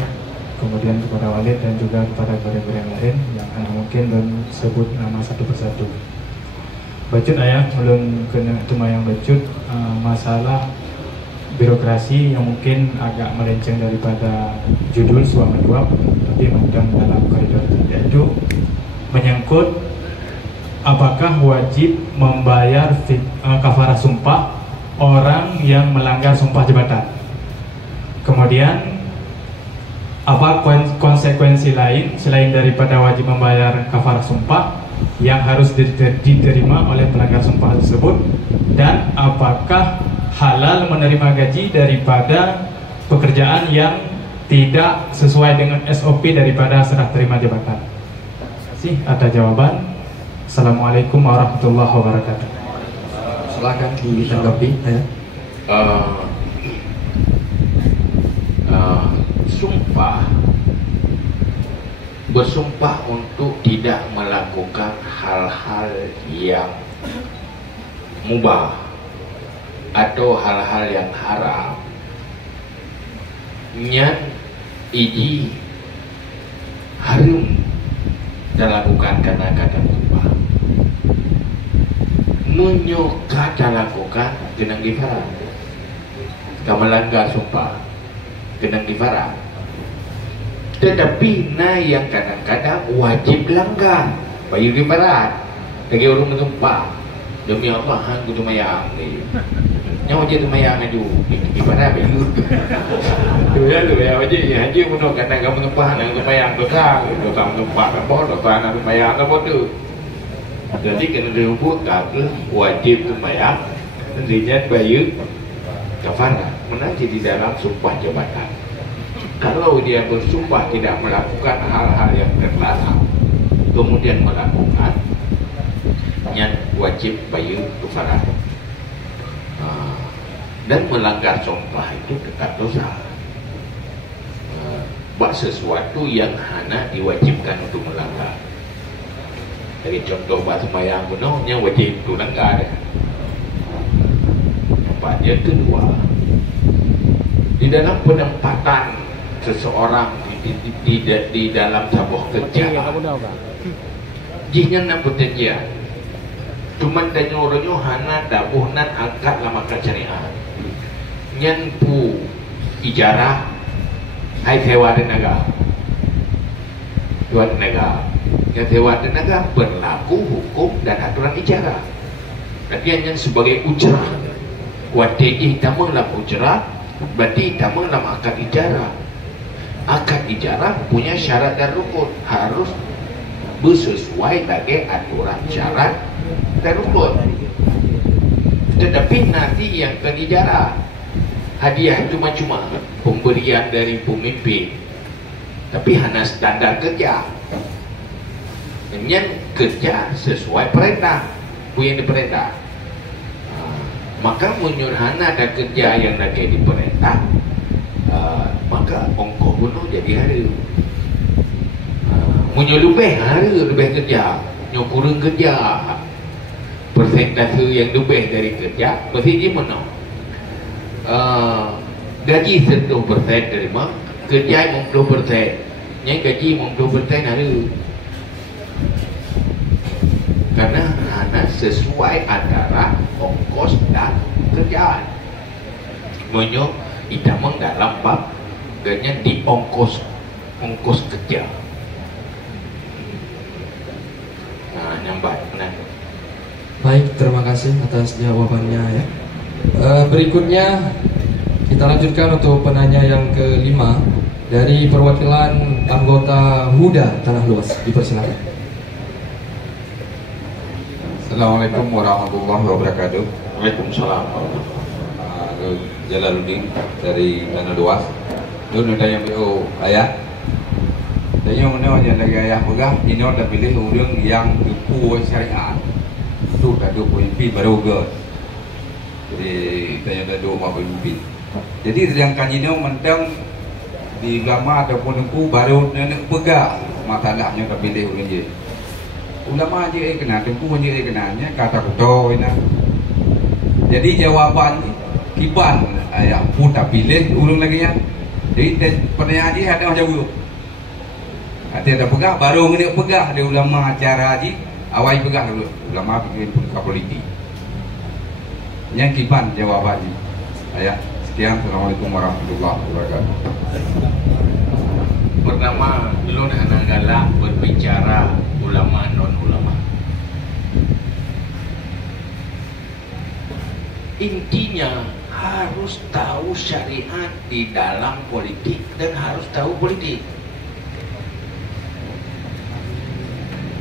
kemudian kepada Walid dan juga kepada guru-guru yang lain yang mungkin belum sebut nama satu persatu. Bacut Ayah belum kena cuma yang bacut masalah birokrasi yang mungkin agak melenceng daripada judul suami dua, tapi memang dalam koridor yaitu menyangkut apakah wajib membayar kafarah sumpah orang yang melanggar sumpah jabatan. Kemudian apa konsekuensi lain selain daripada wajib membayar kafarah sumpah yang harus diterima oleh pelanggar sumpah tersebut, dan apakah halal menerima gaji daripada pekerjaan yang tidak sesuai dengan SOP daripada serah terima jabatan. Terima kasih atas jawaban. Assalamualaikum warahmatullahi wabarakatuh. Silakan ditanggapi. Sumpah, bersumpah untuk tidak melakukan hal-hal yang mubah atau hal-hal yang haram, nyan iji harum dilakukan karena kata sumpah. Menyoka dilakukan kena difarah. Kamu melanggar sumpah kena difarah. Tetapi yang kadang-kadang wajib langgar bayu difarah. Lagi orang bersumpah demi Allah hang kudu mayang ni. Nyawa je tu mayang aju ibarat bayu. Tu ya wajib haji pun kadang kamu bersumpah nang tu mayang tu sang bersumpah kan boh tu nang tu mayang tu boh tu. Jadi kena disebut kata wajib tu mayang nantinya bayu kafarah menanti di dalam sumpah jabatan. Kalau dia bersumpah tidak melakukan hal-hal yang terlarang, kemudian melakukan, yang wajib bayar kafarah. Dan melanggar sumpah itu tetap dosa. Buat sesuatu yang hanya diwajibkan untuk melanggar. Jadi contoh buat sembahyang penuh, yang wajib itu langgar. Yang kedua, di dalam penempatan seseorang di dalam sebuah kerja, jika nak bekerja, cuma dan nyoronyo hana dabuhnan angkat lama keceriaan, nyanpu ijarah, hai sewa tenaga, tuan tenaga, yang sewa tenaga berlaku hukum dan aturan ijarah. Tapi yang sebagai ujarah, watih tamu dalam ujarah, berarti tamu dalam akad ijarah. Akad ijarah punya syarat dan rukun, harus bersesuai dengan aturan syarat dan rukun. Tetapi nanti yang akan ijarah hadiah cuma-cuma, pemberian dari pemimpin, tapi hanya standar kerja. Yang kerja sesuai perintah, punya diperintah. Maka menyurhana ada kerja yang lagi diperintah, maka ongkos bunuh jadi hari. Menyo lebih hari lebih kerja, nyo kurang kerja, persentase yang lebih dari kerja, mesti dia menang. Gaji 100% terima, kerja 50%. Yang gaji 50% ada. Karena hanya sesuai antara ongkos dan kerjaan. Menyo itamang dalam bab ganyan di ongkos kerja. Nah, nyambat benar. Baik, terima kasih atas jawabannya ya. Berikutnya kita lanjutkan untuk penanya yang kelima dari perwakilan anggota Huda Tanah Luas. Dipersilakan. Assalamualaikum warahmatullahi wabarakatuh. Waalaikumsalam. Jalaluddin dari Tanah Luas. Dulu tanya BO ayah. Tanya mana yang lagi ayah pegang. Ini dah pilih orang yang duku syariat. Tu tak ada pemimpin baru ke. Jadi tanya dah dua pemimpin. Jadi sedangkan ini mentang di ulama ataupun duku baru nak pegang. Masalahnya tak pilih orang je. Ulama je kena, duku je kenanya kata kudo ina. Jadi jawapan kiban ayah pun tak pilih ulung lagi ya. Jadi pertanyaan haji ada macam tu. Hati ada pegang baru ngene pegang ada ulama acara haji awal pegang dulu ulama bikin politik. Yang kiban jawabannya. Ayah sekian, assalamualaikum warahmatullahi wabarakatuh. Pertama, belum anak galak berbicara ulama non ulama. Intinya harus tahu syariat di dalam politik dan harus tahu politik.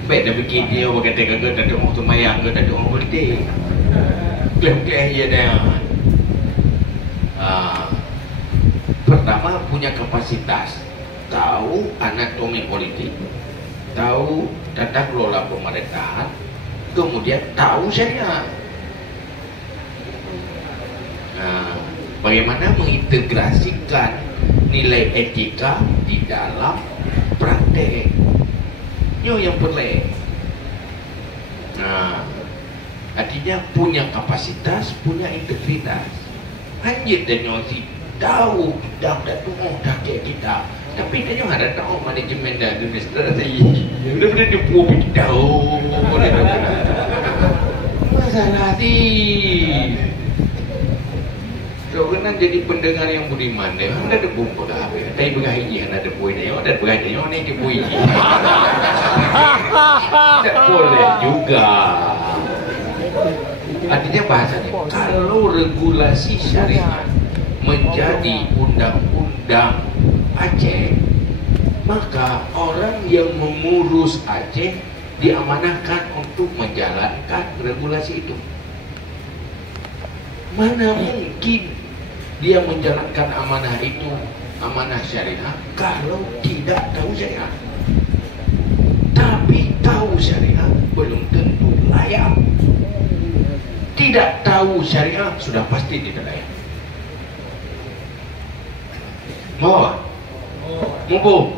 Baik dah bikin dia berkata kata tak ada orang semayang ke tak ada orang politik. Klaim-klaim je dah. Pertama punya kapasitas, tahu anatomi politik, tahu tata kelola pemerintahan, kemudian tahu syariat. Bagaimana mengintegrasikan nilai etika di dalam praktek. Itu yang perlu. Artinya punya kapasitas, punya integritas. Hanya dan si tahu bidang dan dah kayak kita. Tapi dia ada tahu manajemen dan administrasi. Dia boleh dipuji tahu. Masalah sih. So kena jadi pendengar yang budiman deh. Ada debu dah. Tapi bergaji kan ada poin dia. Ada bergaji dia ni dipuji. Tak boleh juga. Artinya bahasanya kalau regulasi syariat menjadi undang-undang Aceh, maka orang yang mengurus Aceh diamanahkan untuk menjalankan regulasi itu. Mana mungkin dia menjalankan amanah itu, amanah syariah, kalau tidak tahu syariah. Tapi tahu syariah belum tentu layak. Tidak tahu syariah sudah pasti tidak layak. Mau? Mau?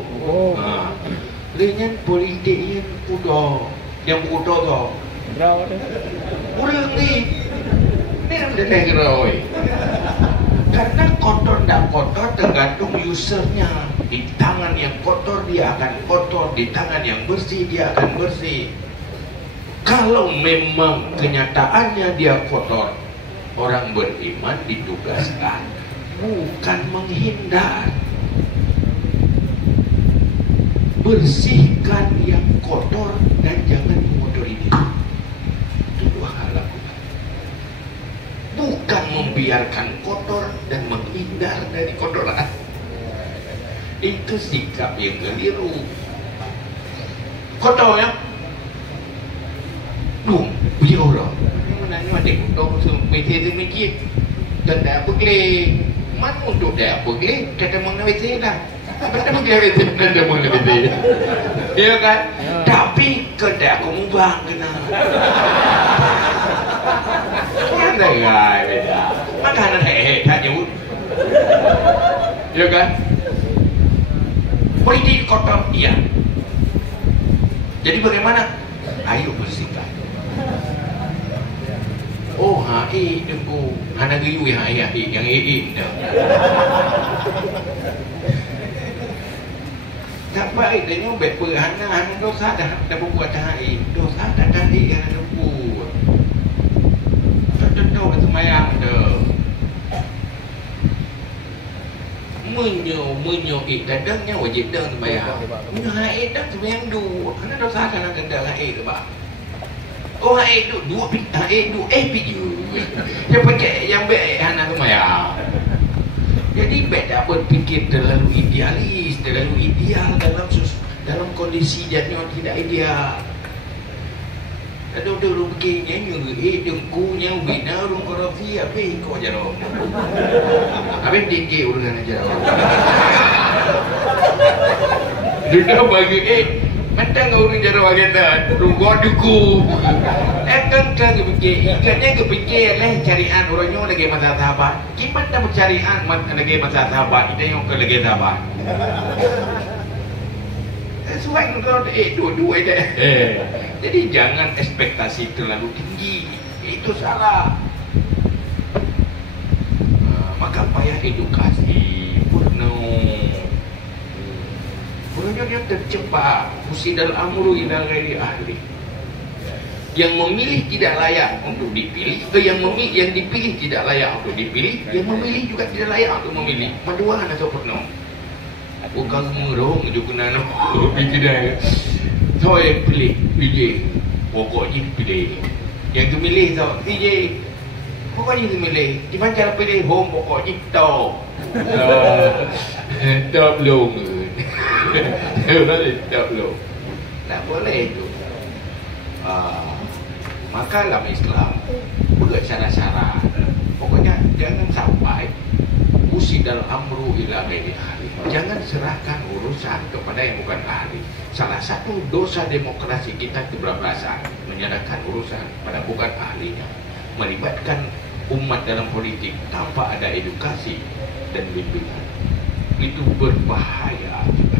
Dengan politik yang kudo, tu. Orang ni ada negeroi. Karena kotor dan kotor tergantung usernya. Di tangan yang kotor dia akan kotor, di tangan yang bersih dia akan bersih. Kalau memang kenyataannya dia kotor, orang beriman ditugaskan bukan menghindar. Bersihkan yang kotor dan jangan mengotori diri. Itu dua hal lakukan. Bukan membiarkan kotor dan menghindar dari kotoran. Itu sikap yang keliru. Kotor ya? Đúng, bây giờ rồi nhưng mà để cũng đâu về thế thì mới kia tận đã bước lên mắt một chỗ đã bước lên cho ta mong nó về thế nào ta bước lên về thế nên ta mong nó về thế iya kan tapi kedak kamu bang kena ada gak beda makanan hehe tak nyebut iya kan politik kotor iya jadi bagaimana ayo bersihkan Oh, dengku. Hana geyu yang yang tak baik dia nyobek hana dosa dah berbuat dosa dah yang dengku. Tak tahu dah semayang dah. Menyo dadangnya wajib dang semayang. Menyo dah semayang du. Hana dosa dah dang tu bah. Oh, dua piju. Yang pakai yang baik anak semaya. Jadi beda berpikir terlalu idealis, terlalu ideal dalam kondisi jadinya tidak ideal. Ada dulu begini dengkunya bina urung korupsi apa kau jaro. Apa dikit urusan aja. Sudah bagi Mantang orang jara wageta, runggo duku. Kan ikannya kepikir carian orangnya lagi masa sahabat. Gimana mencarian lagi masa sahabat? Itu yang lagi sahabat. Sesuai kalau dua deh. Jadi jangan ekspektasi terlalu tinggi. Itu salah. Maka payah edukasi penuh. Orangnya dia terjebak musidal amru ila ghairi ahli. Yang memilih tidak layak untuk dipilih, yang dipilih tidak layak untuk dipilih, yang memilih juga tidak layak untuk memilih. Maduan atau pernah? Bukan murung itu kena no. Tidak. Saya pilih PJ, pokoknya pilih. Yang memilih so PJ, pokoknya memilih. Gimana cara pilih? Home pokoknya top. Top long. Tak boleh itu. Maka dalam Islam buat cara-cara. Pokoknya jangan sampai usidal amru ila ghairi ahli. Jangan serahkan urusan kepada yang bukan ahli. Salah satu dosa demokrasi kita kebablasan, menyerahkan urusan pada bukan ahlinya, melibatkan umat dalam politik tanpa ada edukasi dan bimbingan. Itu berbahaya juga.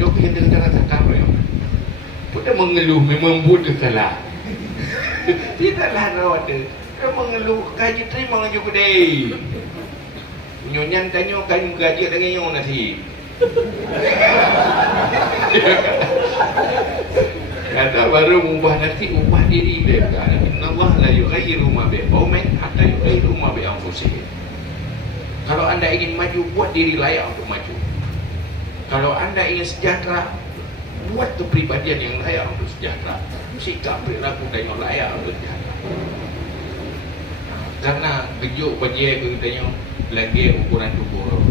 Yo kita jangan sekarang ya. Kita mengeluh memang buat salah. Tidaklah rawat dia. Dia mengeluh gaji terima dengan juga deh. Nyonya tanya kayu gaji dengan nyo nasi. Kata baru ubah nasi ubah diri dia. Innallaha la yughayyiru ma biqaumin hatta yughayyiru ma bi anfusihim. Kalau anda ingin maju, buat diri layak untuk maju. Kalau anda ingin sejahtera, buat kepribadian yang layak untuk sejahtera. Sikap perilaku dan yang layak untuk sejahtera. Karena gejuk bajai katanya lagi ukuran tubuh.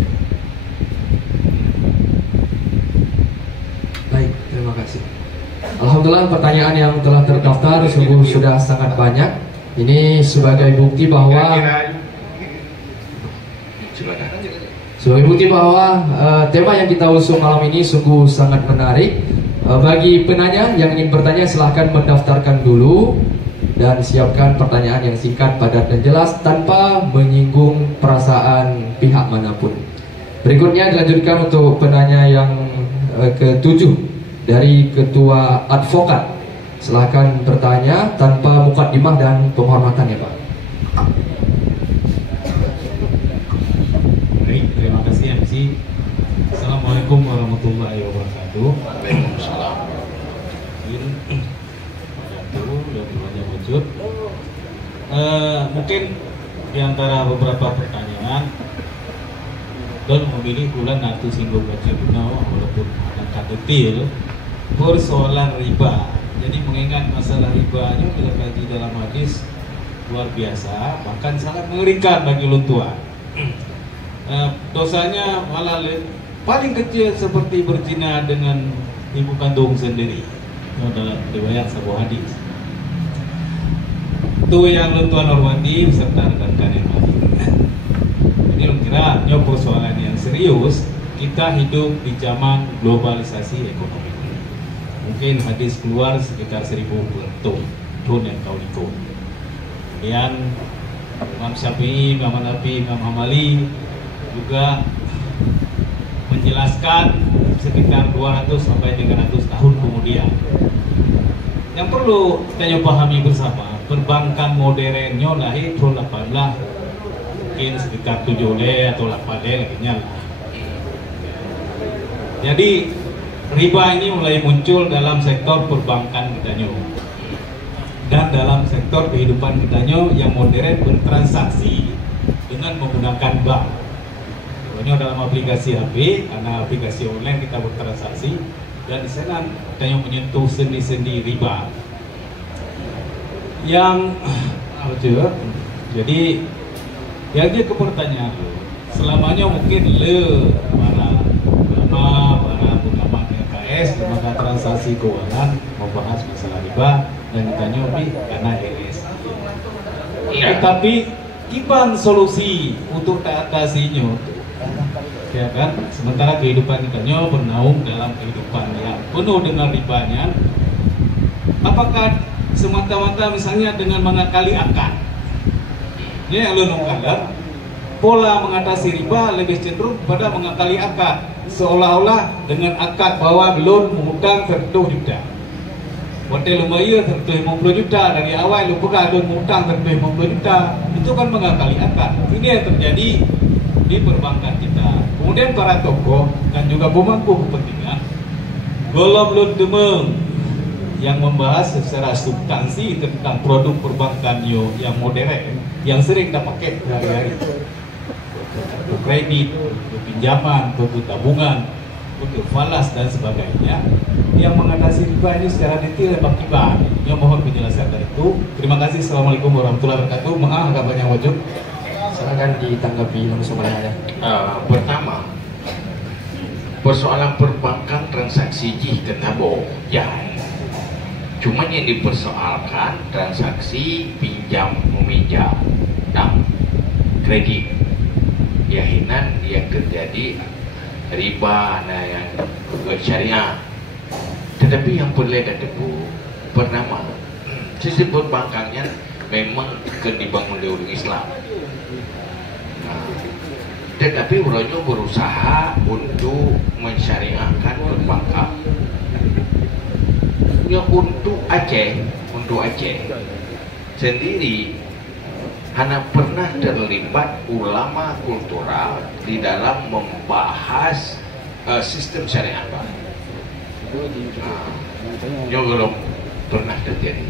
Baik, terima kasih. Alhamdulillah pertanyaan yang telah terdaftar sungguh sudah sangat banyak. Ini sebagai bukti bahwa tema yang kita usung malam ini sungguh sangat menarik. Bagi penanya yang ingin bertanya silahkan mendaftarkan dulu dan siapkan pertanyaan yang singkat, padat dan jelas tanpa menyinggung perasaan pihak manapun. Berikutnya dilanjutkan untuk penanya yang ke-7 dari Ketua Advokat. Silahkan bertanya tanpa mukadimah dan penghormatan ya Pak. Terima kasih MC. Assalamualaikum warahmatullahi wabarakatuh. Waalaikumsalam. Mungkin di antara beberapa pertanyaan dan memilih bulan nanti singgung baca walaupun angka detail persoalan riba. Jadi mengingat masalah ribanya bila kaji dalam hadis luar biasa, bahkan sangat mengerikan bagi luntuan. Dosanya malah paling kecil seperti berzina dengan ibu kandung sendiri. Itu dalam riwayat sebuah hadis. Itu yang luntuan hormati serta rekan-rekan yang hadir. Jadi kira persoalan yang serius. Kita hidup di zaman globalisasi ekonomi. Mungkin hadis keluar sekitar 1000 tahun yang kau ikut. Kemudian Imam Syafi'i, Imam Hanafi, Imam Hambali juga menjelaskan sekitar 200 sampai 300 tahun kemudian. Yang perlu kita pahami bersama perbankan modernnya lahir tahun 18, mungkin sekitar 7 atau 8 lagi. Jadi riba ini mulai muncul dalam sektor perbankan kita dan dalam sektor kehidupan kita yang modern bertransaksi dengan menggunakan bank. Contohnya dalam aplikasi HP, karena aplikasi online kita bertransaksi, dan di sana kita menyentuh sendi-sendi riba. Yang jadi yang dia kepertanyaan, selamanya mungkin para pengamat LKS, lembaga transaksi keuangan membahas masalah riba dan ditanya karena RS. Tetapi gimana solusi untuk atasinya? Ya kan, sementara kehidupan kita bernaung dalam kehidupan yang penuh dengan ribanya. Apakah semata-mata misalnya dengan mengakali akad? Ini yang lu nungkadar, pola mengatasi riba lebih cenderung pada mengakali akad, seolah-olah dengan akad bahwa loan mengutang 100 juta, hotel lumayan 150 juta, dari awal lu pegang loan mengutang 150 juta, itu kan mengakali akad. Ini yang terjadi di perbankan kita. Kemudian para tokoh dan juga pemangku kepentingan belum demeng yang membahas secara substansi tentang produk perbankan yang modern yang sering kita pakai hari-hari, untuk kredit, untuk pinjaman, untuk tabungan, untuk falas dan sebagainya, yang mengatasi riba ini secara detail Pak Kibar. Yang mohon penjelasan dari itu. Terima kasih. Assalamualaikum warahmatullahi wabarakatuh. Maaf agak banyak wajib. Silakan ditanggapi langsung oleh Pertama, persoalan perbankan transaksi kenapa jahil. Cuma yang dipersoalkan transaksi pinjam meminjam dan kredit, yakinan yang terjadi riba yang syariah. Tetapi yang perlu kita tepu, pertama, sistem perbankannya memang dibangun oleh orang Islam. Tetapi orangnya berusaha untuk mensyariahkan perbankan. Untuk Aceh sendiri, hanya pernah terlibat ulama kultural di dalam membahas sistem syariah. Belum pernah terjadi.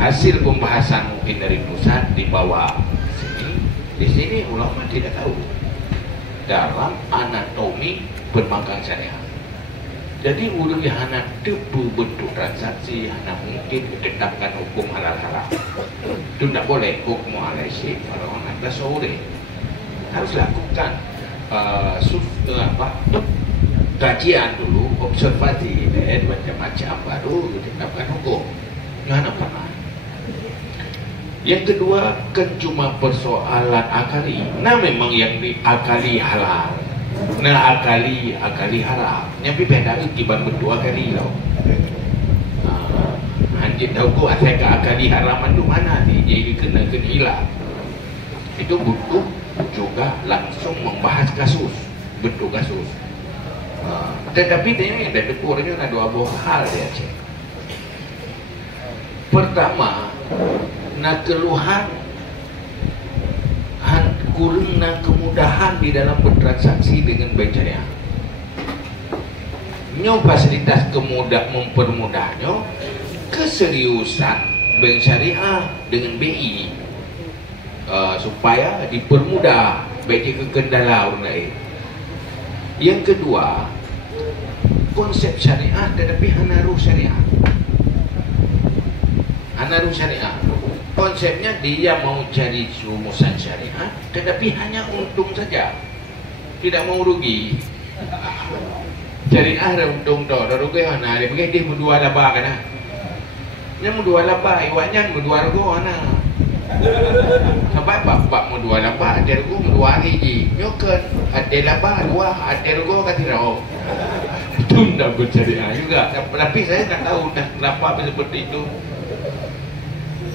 Hasil pembahasan mungkin dari pusat dibawa sini. Di sini ulama tidak tahu dalam anatomi perbankan syariah. Jadi urang yang hanya tepu bentuk transaksi, hanya mungkin ditetapkan hukum halal haram. Itu tidak boleh hukum halal syik kalau orang tasawuri. Harus lakukan kajian dulu, observasi macam-macam baru ditetapkan hukum. Yang pernah. Yang kedua kan cuma persoalan akali. Nah memang yang diakali halal. Nah akali haram. Yang beda itu tiba berdua kali loh. Anjir tahu ku asal ke akali haraman tu mana ni? Jadi kena hilang. Itu butuh juga langsung membahas kasus, bentuk kasus. Tetapi dia ada dekurnya ada dua hal dia cek. Pertama, nak keluhan kurang kemudahan di dalam bertransaksi dengan bank syariah. Fasilitas mempermudahnya keseriusan bank syariah dengan BI supaya dipermudah bagi kendala orang lain. Yang kedua, konsep syariah tetapi hanaruh syariah. Hanaruh syariah. Konsepnya dia mau cari rumusan syariat, tetapi hanya untung saja, tidak mau rugi. Syariah ada untung tu, ada rugi mana? Dia pergi dia berdua laba kan? Dia berdua laba, iwannya berdua rugi mana? Sebab bapak berdua laba, ada rugi berdua hiji. Nyokan, ada laba dua, ada rugi kan tidak? Itu tidak bersyariah juga. Tapi saya tak tahu dah kenapa seperti itu.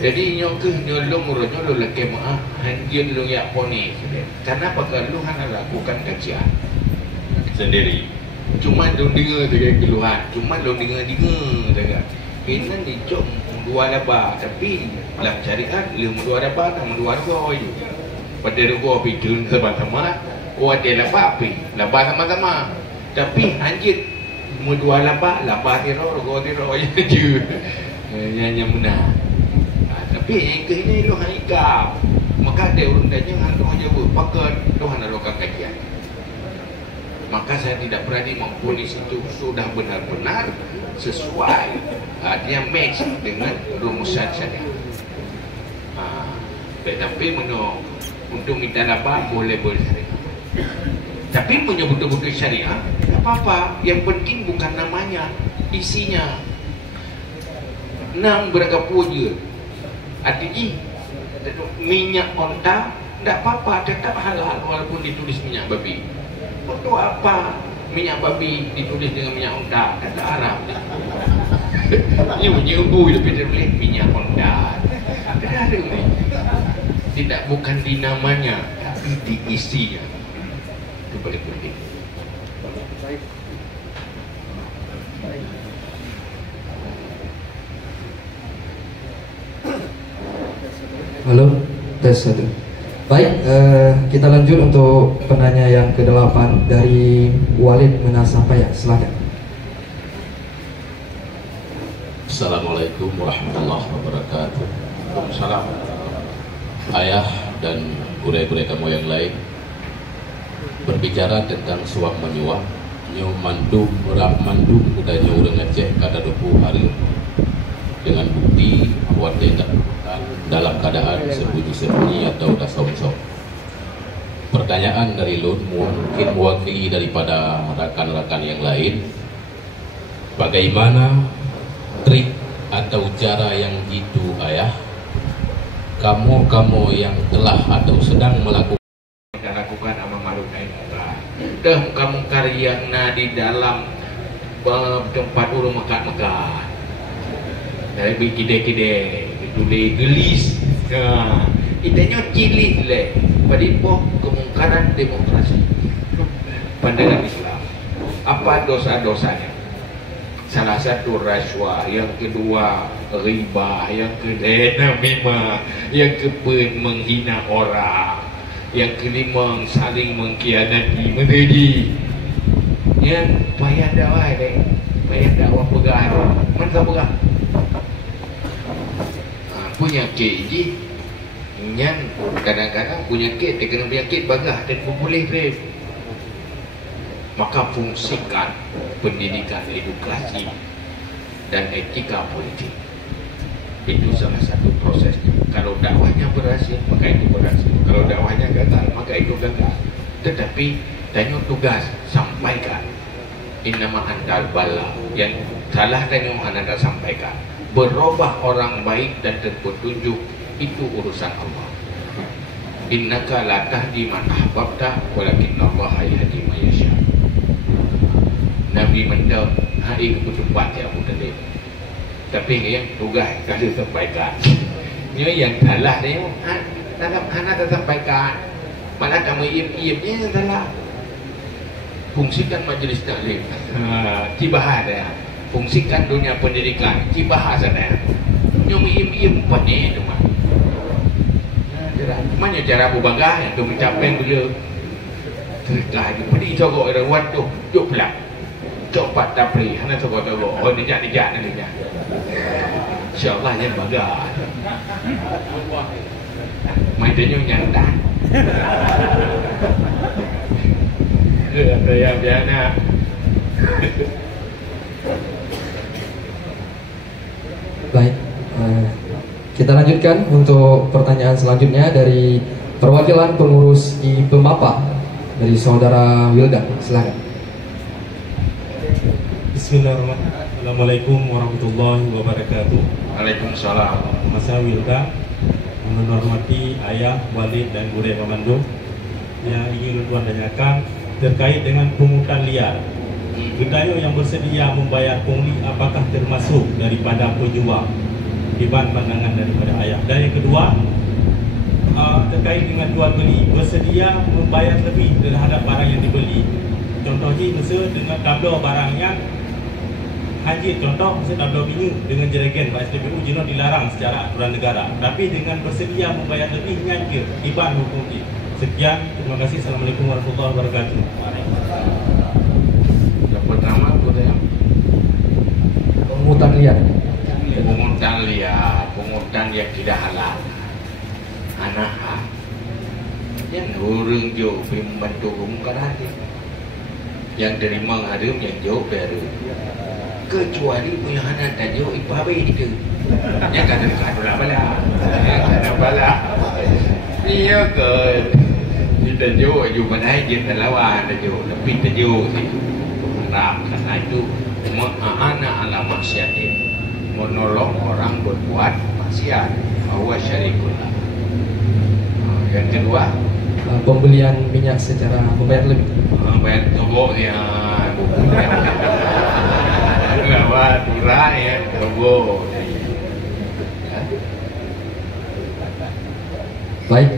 Jadi nyolong lelaki maaf hanjir lu yak poni. Kenapa kalau hanya lakukan kajian sendiri? Cuma lu dengar dengan keluhan, cuma lu dengar saja. Kena dicok dua laba, tapi dalam syariat lima dua laba sama dua dua je. Pada dua pidun sama-sama, ada laba api, laba sama-sama. Tapi anjir dua laba tiro je. Yang benar. Tapi yang ke ini lu haikam. Maka ada orang tanya orang Jawa, pakai Tuhan lakukan kajian. Maka saya tidak berani memponis itu sudah benar-benar sesuai, dia match dengan rumusan syariat. Tetapi untuk minta laba boleh syariat. Tapi punya betul-betul syariat, tak apa-apa. Yang penting bukan namanya, isinya. Nang beragapu je. Artinya minyak onta tak apa-apa, tetap halal walaupun ditulis minyak babi. Untuk apa minyak babi ditulis dengan minyak onta? Kata Arab. Ini menyubu lebih terlihat minyak onta. Ada ni. Tidak, bukan di namanya, tapi di isinya. Itu paling penting. Halo, tes 1. Baik, kita lanjut untuk penanya yang ke-8 dari Walid Menasapaya. Silakan. Assalamualaikum warahmatullahi wabarakatuh. Waalaikumsalam. Ayah dan guru-guru kamu yang lain berbicara tentang suap menyuap, nyu mandum udah nyu ngecek kada 20 hari dengan bukti buat dia dalam keadaan sembunyi-sembunyi atau dah som-som. Pertanyaan dari Lun mungkin mewakili daripada rakan-rakan yang lain, bagaimana trik atau cara yang gitu ayah kamu yang telah atau sedang melakukan amal ma'ruf nahi munkar. Dah muka-munkar yang di dalam tempat urung Mekah. Dari kide-kide tulis gelis. Itanya cilik le. Padipo kemungkaran demokrasi. Pandangan Islam. Apa dosa-dosanya? Salah satu rasuah, yang kedua riba, yang ketiga namimah, yang keempat menghina orang, yang kelima saling mengkhianati, menjadi yang payah dakwah deh, payah dakwah pegang, mana pegang? Punya keji, yang kadang-kadang punya kek, dia kena penyakit bagah dan boleh rem. Maka fungsikan pendidikan edukasi dan etika politik. Itu salah satu prosesnya. Kalau dakwahnya berhasil, maka itu berhasil. Kalau dakwahnya gagal, maka itu gagal. Tetapi tanya tugas, sampaikan. Innama antal bala. Yang salah tanya anda sampaikan. Berubah orang baik dan terpetunjuk, itu urusan Allah. Innaka la tahdi man ahbabta walakinnallaha yahdi man yasha. Nabi mendau hari kebetulan ya Abu Talib. Tapi yang tugas kalau sampaikan. Ini yang salah dia. Anak sampaikan. Malah kamu iem-iemnya yang salah. Fungsikan majlis taklim. Cibahas dia. Fungsikan dunia pendidikan. Cibahas dia. Nyom iem-iem pada itu mah. Mana cara berbangga yang tu mencapai bila cerita itu. Padi cokok ada waktu. Jok pelak. Coba tapi, hanya toko-toko. Oh, dijak nanti. InsyaAllah yang bagai. Mainnya nyantai. Saya biasa. Baik, kita lanjutkan untuk pertanyaan selanjutnya dari perwakilan pengurus IPMAPA dari saudara Wildan. Silakan. Bismillahirrahmanirrahim. Assalamualaikum warahmatullahi wabarakatuh. Waalaikumsalam. Masa Wilda menghormati ayah, Walid dan Gure Komando yang ingin Tuan tanyakan terkait dengan pungutan liar. Gedayo yang bersedia membayar pungli apakah termasuk daripada pejuang di pandangan daripada ayah? Dan yang kedua, terkait dengan jual beli, bersedia membayar lebih terhadap barang yang dibeli. Contohnya misal dengan tablo barangnya haji contoh sedang 2 minggu dengan jeragen Pak SPBU jino dilarang secara aturan negara, tapi dengan bersedia membayar lebih nyangkir iban hukum ini. Sekian, terima kasih. Assalamualaikum warahmatullahi wabarakatuh. Yang pertama budaya Pungutan liar. pungutan liar, pungutan yang tidak halal. Anak yang orang jauh membantu hati yang terima harum yang jauh baru kecuali punya anak dan jauh ibu habis itu yang kata lah bala yang kata bala iya ke kita jauh mana je terlawan dan jauh lebih terjauh itu haram karena itu anak ala maksiatin menolong orang berbuat maksiat bahwa syarikullah. Yang kedua Pembelian minyak secara membayar lebih. Bayar togok ya, lewat murah ya, togok. Baik,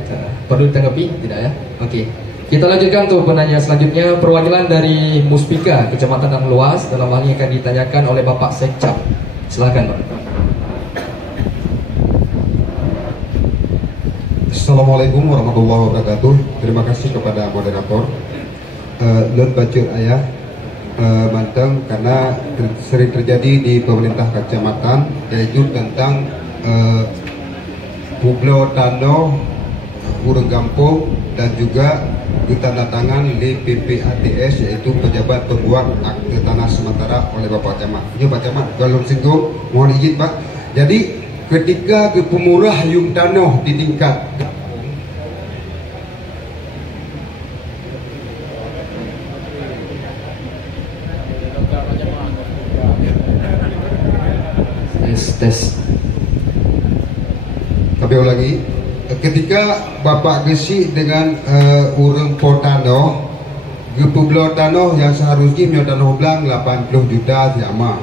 perlu ditanggapi tidak ya? Oke. Kita lanjutkan untuk penanya selanjutnya, perwakilan dari Muspika Kecamatan Angluas, dalam hal ini akan ditanyakan oleh Bapak Sekcap. Silakan, Pak. Assalamualaikum warahmatullahi wabarakatuh. Terima kasih kepada moderator Lun Bacur Ayah Manteng, karena sering terjadi di pemerintah kecamatan, yaitu tentang Pueblo Tano Urang Kampung dan juga ditandatangan di PPATS, yaitu pejabat pembuat akte tanah sementara oleh Bapak Camat. Ini Pak Camat, kalau singgung mohon izin Pak. Jadi ketika pemurah yung tanah di tingkat tes. Tapi lagi, ketika Bapak Gesi dengan urang Portano, Pueblo Tano yang seharusnya punya tanah belang 80 juta sama.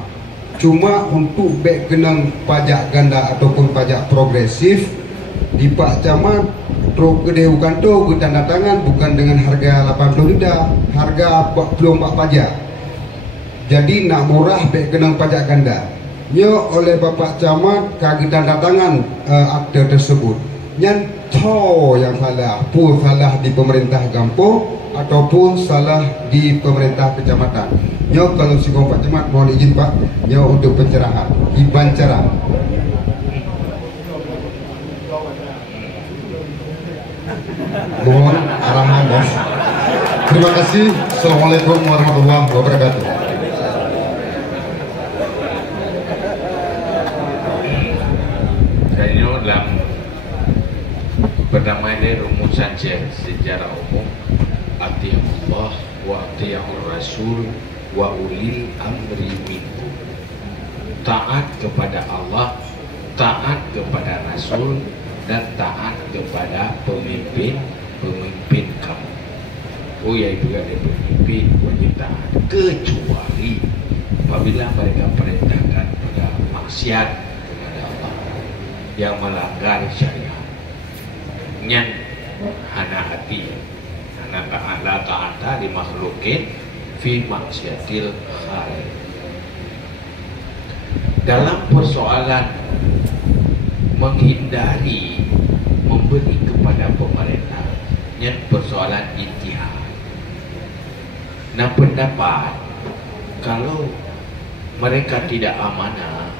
Cuma untuk bek kenang pajak ganda ataupun pajak progresif di Pak Camat truk gede bukan tu tanda tangan bukan dengan harga 80 juta, harga 44 pajak. Jadi nak murah bek kenang pajak ganda. Nyo oleh Bapak Camat kaki tanda tangan akte tersebut. Nyanto yang salah, pun salah di pemerintah kampung ataupun salah di pemerintah kecamatan. Nyo kalau singgung Pak Camat mohon izin Pak, nyo untuk pencerahan, iban cerah. Mohon arahan bos. Terima kasih. Assalamualaikum warahmatullahi wabarakatuh. Dalam pertama ini rumusan secara umum, ati'ullah wa ati'ur rasul wa ulil amri minkum. Taat kepada Allah, taat kepada Rasul, dan taat kepada pemimpin kamu. Oh ya, itu ada pemimpin wajib taat, kecuali apabila mereka perintahkan pada maksiat kepada Allah yang melanggar syariat. Nyan hana hati, hana ta'ata di makhlukin fi maksiatil khaliq. Dalam persoalan menghindari memberi kepada pemerintah, yang persoalan ijtihad. Nah, pendapat kalau mereka tidak amanah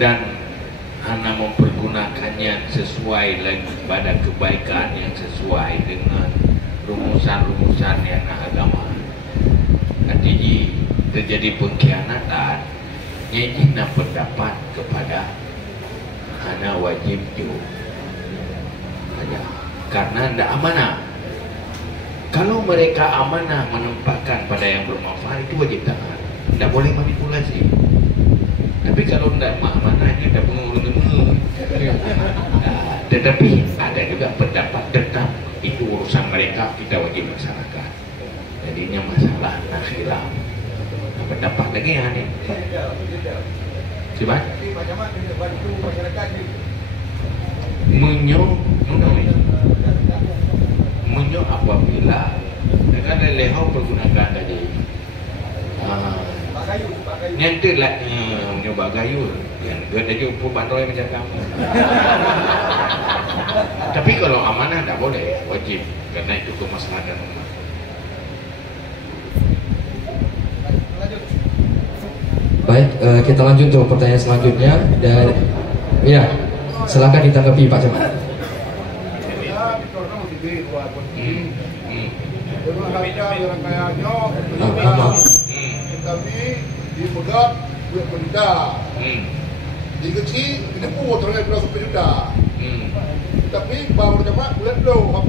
dan hanya mempergunakannya sesuai lagi pada kebaikan yang sesuai dengan rumusan-rumusan yang agama, nanti terjadi pengkhianatan, nyajina pendapat kepada hana wajib juga karena tidak amanah. Kalau mereka amanah menempatkan pada yang bermanfaat, itu wajib taat, tidak boleh manipulasi. Tapi kalau tidak amanahnya tidak pengen. Tetapi ada juga pendapat tetap itu urusan mereka, kita wajib laksanakan. Jadinya masalah khilaf. Pendapat lagi yang aneh. Coba. Menyo apabila dengan lelehau pergunakan tadi Nanti lah nyoba gayul. Yang gue aja pupan roy macam kamu. Tapi kalau amanah tak boleh, wajib karena itu kemaslahatan umat. Baik, kita lanjut untuk pertanyaan selanjutnya dan ya silakan ditanggapi Pak Camat. Tapi di Pegat buat benda. Di kecil ini pun terang belas juta. Tapi baru dapat bulan belum.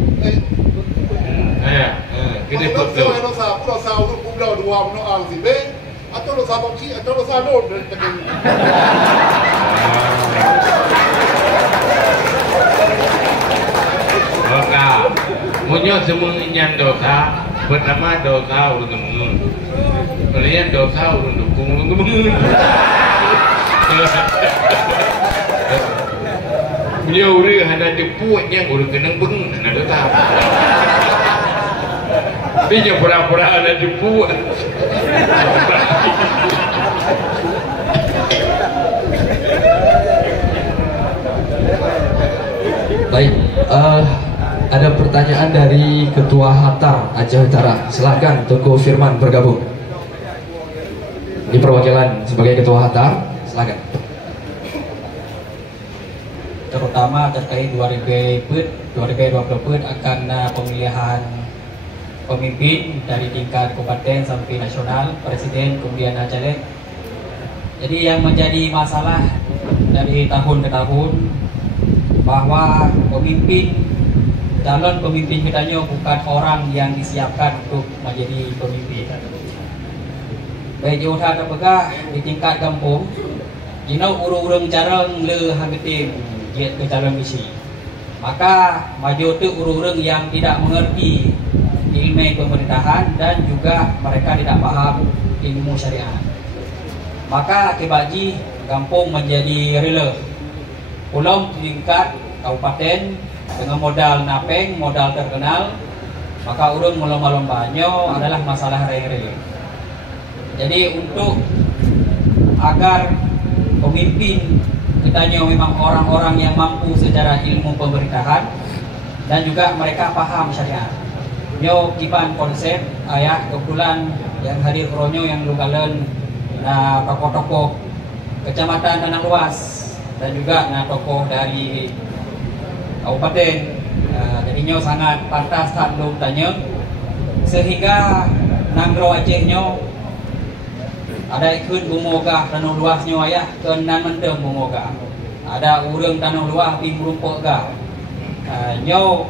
Kita betul. Kalau saya pulau saya untuk pulau dua menol sih be. Atau lo sabak sih atau lo sadon dari tadi. Dosa, munyo semua inyan dosa. Pertama dosa urun mengun. Kemudian dosa urun dukung mengun. Munyo urun ada jepuatnya urun kenang bengun ada dosa. Dia pura-pura ada jepuat. Baik, ada pertanyaan dari Ketua Hatar Aceh Utara. Silakan Tengku Firman bergabung. Di perwakilan sebagai Ketua Hatar, silakan. Terutama terkait 2020 akan pemilihan pemimpin dari tingkat kabupaten sampai nasional, presiden kemudian caleg. Jadi yang menjadi masalah dari tahun ke tahun bahwa calon pemimpin kita bukan orang yang disiapkan untuk menjadi pemimpin. Baik jauh apakah di tingkat kampung, urung jarang le habitim jet ke calon misi. Maka maju tu urung yang tidak mengerti ilmu pemerintahan dan juga mereka tidak paham ilmu syariat. Maka akibatnya kampung menjadi rela. Pulau tingkat kabupaten dengan modal napeng, modal terkenal, maka urun lomba-lombanya adalah masalah rere. Jadi untuk agar pemimpin kita memang orang-orang yang mampu secara ilmu pemerintahan dan juga mereka paham syariat. Nyo kiban konsep ayah kebetulan yang hadir ronyo yang lugalan na tokoh-tokoh kecamatan Tanah Luas dan juga tokoh dari kabupaten. Jadinya sangat pantas tak belum tanya sehingga Nanggro Acehnya ada ikut bumogah Tanah Luasnya ayah kenan mendem bumogah ada urang Tanah Luas di merumpok gah nyo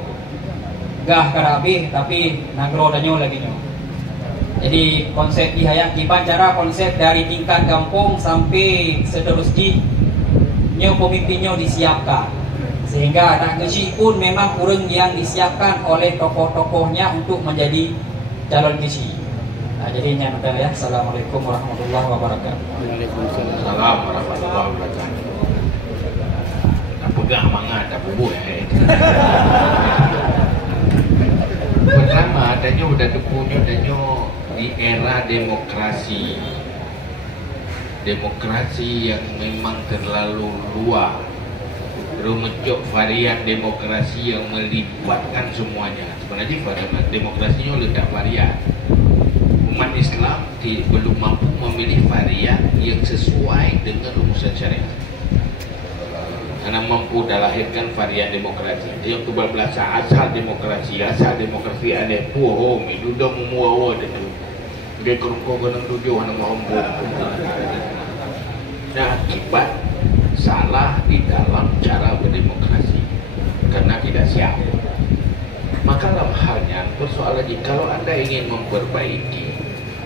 gah karabi tapi Nanggro danyo lagi nyo. Jadi konsep dihayat kiban cara konsep dari tingkat kampung sampai seterusnya nyo pemimpinnya disiapkan sehingga anak kecil pun memang kurang yang disiapkan oleh tokoh-tokohnya untuk menjadi calon kecil. Jadi nyata ya. Assalamualaikum warahmatullahi wabarakatuh. Waalaikumsalam warahmatullahi wabarakatuh. Tak pegang mangat, tak bubuk Pertama, adanya udah depunya adanya di era demokrasi. Demokrasi yang memang terlalu luas, rumencok varian demokrasi yang melibatkan semuanya. Sebenarnya demokrasinya letak varian. Umat Islam belum mampu memilih varian yang sesuai dengan rumusan syariat. Karena mampu dilahirkan varian demokrasi. Yang tu berbelasa asal demokrasi ada puhom itu dah memuawa itu. Dia kerukau kenang tujuh anak mampu. Nah, akibat salah di dalam cara berdemokrasi karena tidak siap. Maka dalam halnya persoalan kalau anda ingin memperbaiki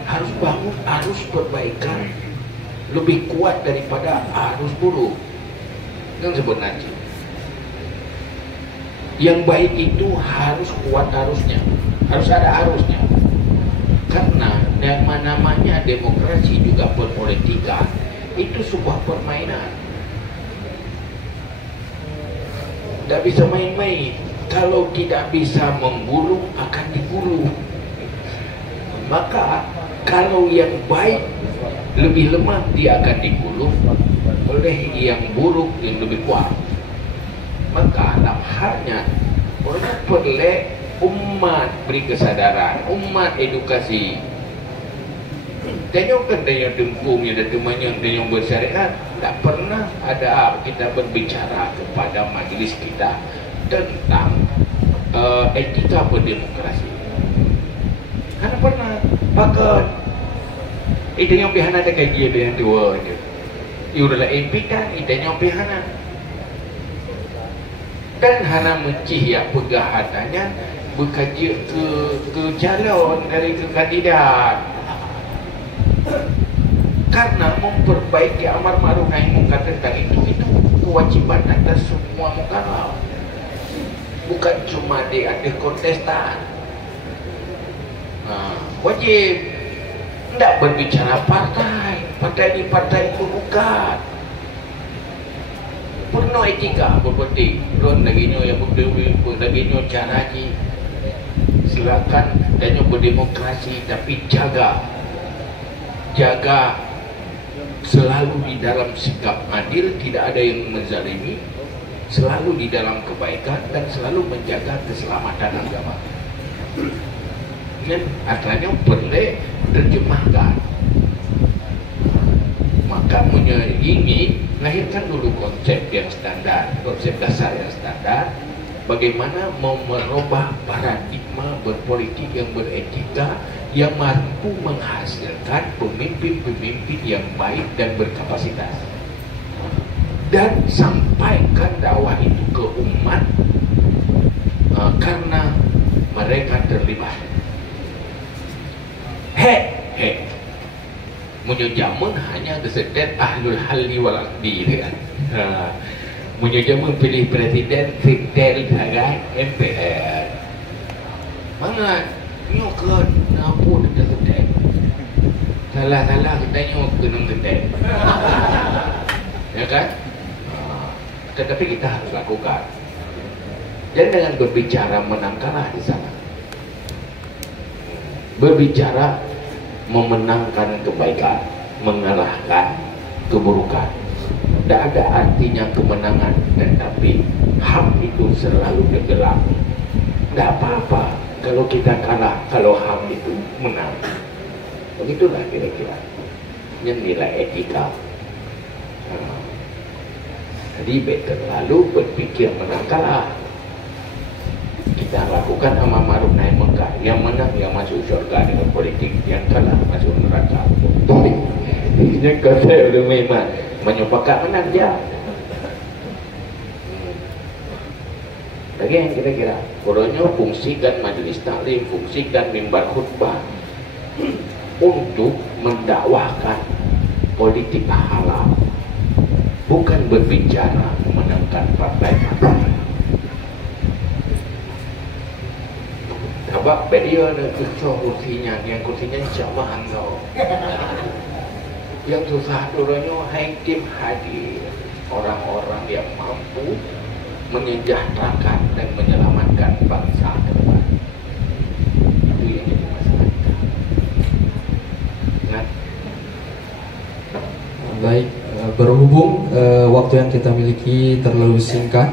harus bangun arus perbaikan lebih kuat daripada arus buruk. Yang sebenarnya yang baik itu harus kuat arusnya, harus ada arusnya. Karena namanya demokrasi juga berpolitika itu sebuah permainan. Tidak bisa main-main. Kalau tidak bisa menggulung akan digulung. Maka Kalau yang baik lebih lemah, dia akan digulung oleh yang buruk yang lebih kuat. Maka dalam halnya orang perlu umat beri kesadaran, umat edukasi. Tengok kan tengok dengkung yang temannya tengok bersyariat, tak pernah ada kita berbicara kepada majlis kita tentang etika berdemokrasi. Karena pernah bahkan itu yang pihana ada kajian yang dua je. Iulah impikan itu yang pihana. Dan hana mencih yang pegahatannya berkaji ke calon dari ke kandidat. Karena memperbaiki amar ma'ruf nahi munkar tentang itu kewajiban atas semua mukallaf. Bukan cuma di ada kontestan. Wajib tidak berbicara partai ini partai itu bukan penuh etika berpenting ron lagi nyo yang lagi nyo cara ni silakan dan berdemokrasi tapi jaga selalu di dalam sikap adil, tidak ada yang menzalimi, selalu di dalam kebaikan dan selalu menjaga keselamatan agama. Dan artinya perlu terjemahkan. Maka ingin lahirkan dulu konsep yang standar, konsep dasar yang standar. Bagaimana mau merubah paradigma berpolitik yang beretika, yang mampu menghasilkan pemimpin-pemimpin yang baik dan berkapasitas, dan sampaikan dakwah itu ke umat karena mereka terlibat. Menyejamun hanya kesedet ahlul halli wal aqdi kan. Menyejamun pilih presiden kriteria sebagai MPR. Mana nyokon apa dia kesedet. Salah kita nyok kena kesedet. Ya kan? Tetapi kita harus lakukan. Dan dengan berbicara menang kalah di sana. Berbicara memenangkan kebaikan, mengalahkan keburukan. Tidak ada artinya kemenangan, tetapi hak itu selalu tenggelam. Tidak apa-apa kalau kita kalah, kalau hak itu menang. Begitulah kira-kira yang nilai etika. Jadi terlalu berpikir menang kalah. Kita lakukan amar ma'ruf nahi munkar, yang menang yang masuk syurga dengan politik, yang kalah masuk neraka. Ini kata udah memang menyepakat menang dia. Lagi yang kira-kira kurangnya fungsikan majelis taklim, fungsikan mimbar khutbah untuk mendakwahkan politik halal, bukan berbicara menangkan partai-partai. Sebab beliau ada kursinya, yang kursinya jamaah kau. Yang susah dulunya hakim hadir, orang-orang yang mampu menyejahterakan dan menyelamatkan bangsa ke depan. Itu yang jadi masalah kita. Nah. Baik, berhubung waktu yang kita miliki terlalu singkat,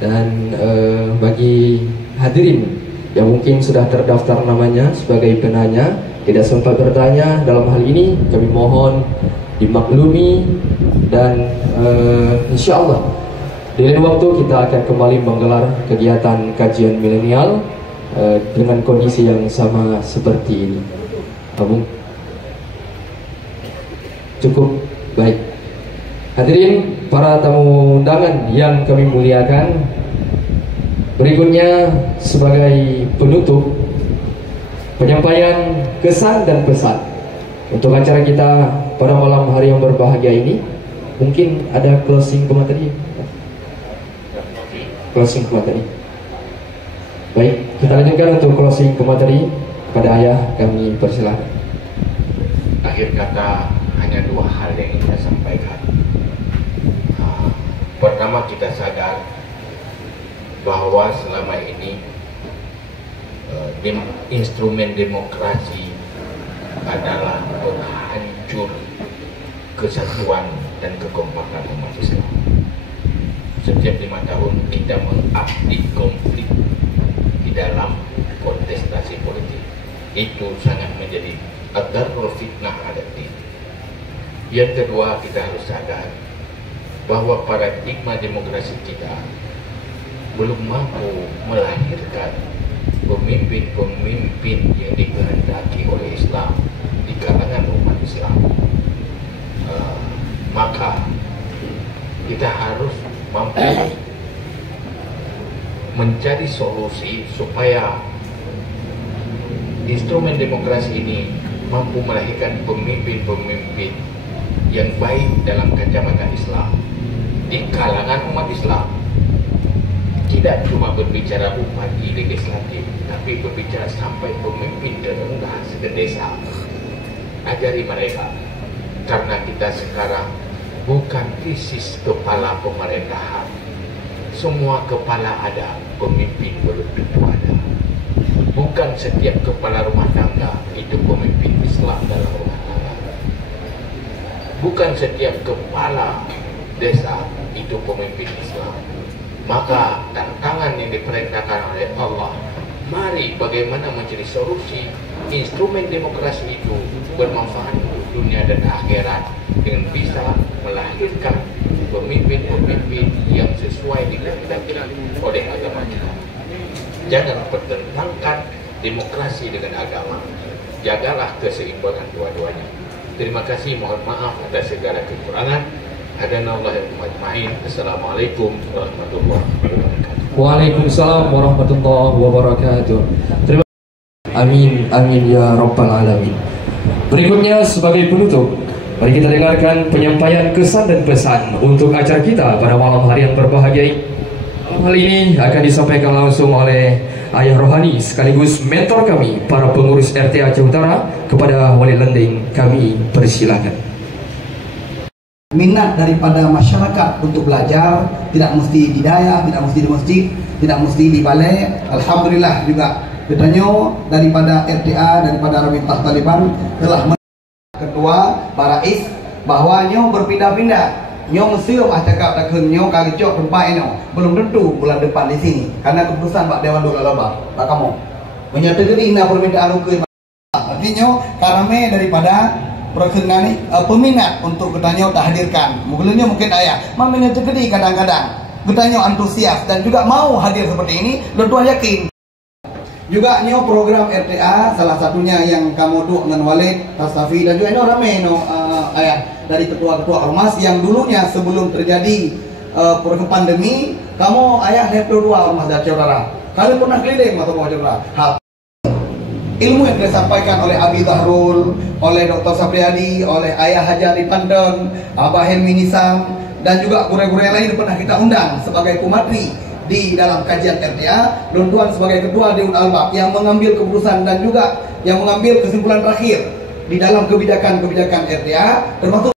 dan bagi hadirin yang mungkin sudah terdaftar namanya sebagai penanya tidak sempat bertanya dalam hal ini, kami mohon dimaklumi, dan insya Allah di lain waktu kita akan kembali menggelar kegiatan kajian milenial dengan kondisi yang sama seperti ini. Cukup baik. Hadirin para tamu undangan yang kami muliakan, berikutnya sebagai penutup penyampaian kesan dan pesan untuk acara kita pada malam hari yang berbahagia ini. Mungkin ada closing materi. Closing materi. Baik, kita lanjutkan untuk closing materi. Pada ayah kami persilahkan. Akhir kata hanya dua hal yang ingin saya sampaikan. Pertama, kita sadar bahwa selama ini instrumen demokrasi adalah penghancur kesatuan dan kekompakan umat Islam. Setiap 5 tahun kita mengupdate konflik di dalam kontestasi politik. Itu sangat menjadi ad-darrul fitnah adati. Yang kedua, kita harus sadar bahwa paradigma demokrasi kita belum mampu melahirkan pemimpin-pemimpin yang dikehendaki oleh Islam di kalangan umat Islam. Maka kita harus mampu mencari solusi supaya instrumen demokrasi ini mampu melahirkan pemimpin-pemimpin yang baik dalam kacamata Islam di kalangan umat Islam. Tidak cuma berbicara bupati legislatif, tapi berbicara sampai pemimpin terendah sedesa. Ajari mereka, karena kita sekarang bukan krisis kepala pemerintahan. Semua kepala ada, pemimpin belum tentu ada. Bukan setiap kepala rumah tangga itu pemimpin Islam dalam rumah tangga. Bukan setiap kepala desa itu pemimpin Islam. Maka tantangan yang diperintahkan oleh Allah, mari bagaimana mencari solusi instrumen demokrasi itu bermanfaat untuk dunia dan akhirat dengan bisa melahirkan pemimpin-pemimpin yang sesuai dengan oleh agama kita. Jangan pertentangkan demokrasi dengan agama. Jagalah keseimbangan dua-duanya. Terima kasih, mohon maaf atas segala kekurangan. Assalamualaikum warahmatullahi wabarakatuh. Waalaikumsalam warahmatullahi wabarakatuh. Terima kasih. Amin, amin ya rabbal alamin. Berikutnya sebagai penutup, mari kita dengarkan penyampaian kesan dan pesan untuk acara kita pada malam hari yang berbahagia ini. Hal ini akan disampaikan langsung oleh Ayah Rohani sekaligus mentor kami, para pengurus RT Aceh Utara. Kepada Wali Lending kami persilakan. Minat daripada masyarakat untuk belajar tidak mesti di daya, tidak mesti di masjid, tidak mesti di balai. Alhamdulillah juga katanya daripada RTA, daripada Rabitah Taliban telah ketua Barais bahwa nyo berpindah-pindah, nyo mesti cakap takun nyo kali cok tempat ini belum tentu bulan depan di sini karena keputusan Pak Dewan Dola Loba tak kamu menyatakan ina permintaan ukir artinya karame daripada perkenani peminat untuk ketanya tak hadirkan. Mungkinnya mungkin ayah mamanya terkedi kadang-kadang ketanya antusias dan juga mau hadir seperti ini dan tuan yakin juga nyo program RTA salah satunya yang kamu tuh dengan Walid Tasafi dan juga nyo ramai ayah dari ketua-ketua ormas yang dulunya sebelum terjadi pandemi kamu ayah level 2 ormas dari Saudara kalian pernah keliling atau mau Saudara ilmu yang disampaikan oleh Abi Zahrul, oleh Dr. Sapriadi, oleh Ayah Haji Ali Pandon, Abah Helmi Nisam, dan juga guru-guru yang lain pernah kita undang sebagai kumatri di dalam kajian RTA, dan Tuan sebagai ketua Dewan Albab yang mengambil keputusan dan juga yang mengambil kesimpulan terakhir di dalam kebijakan-kebijakan RTA, termasuk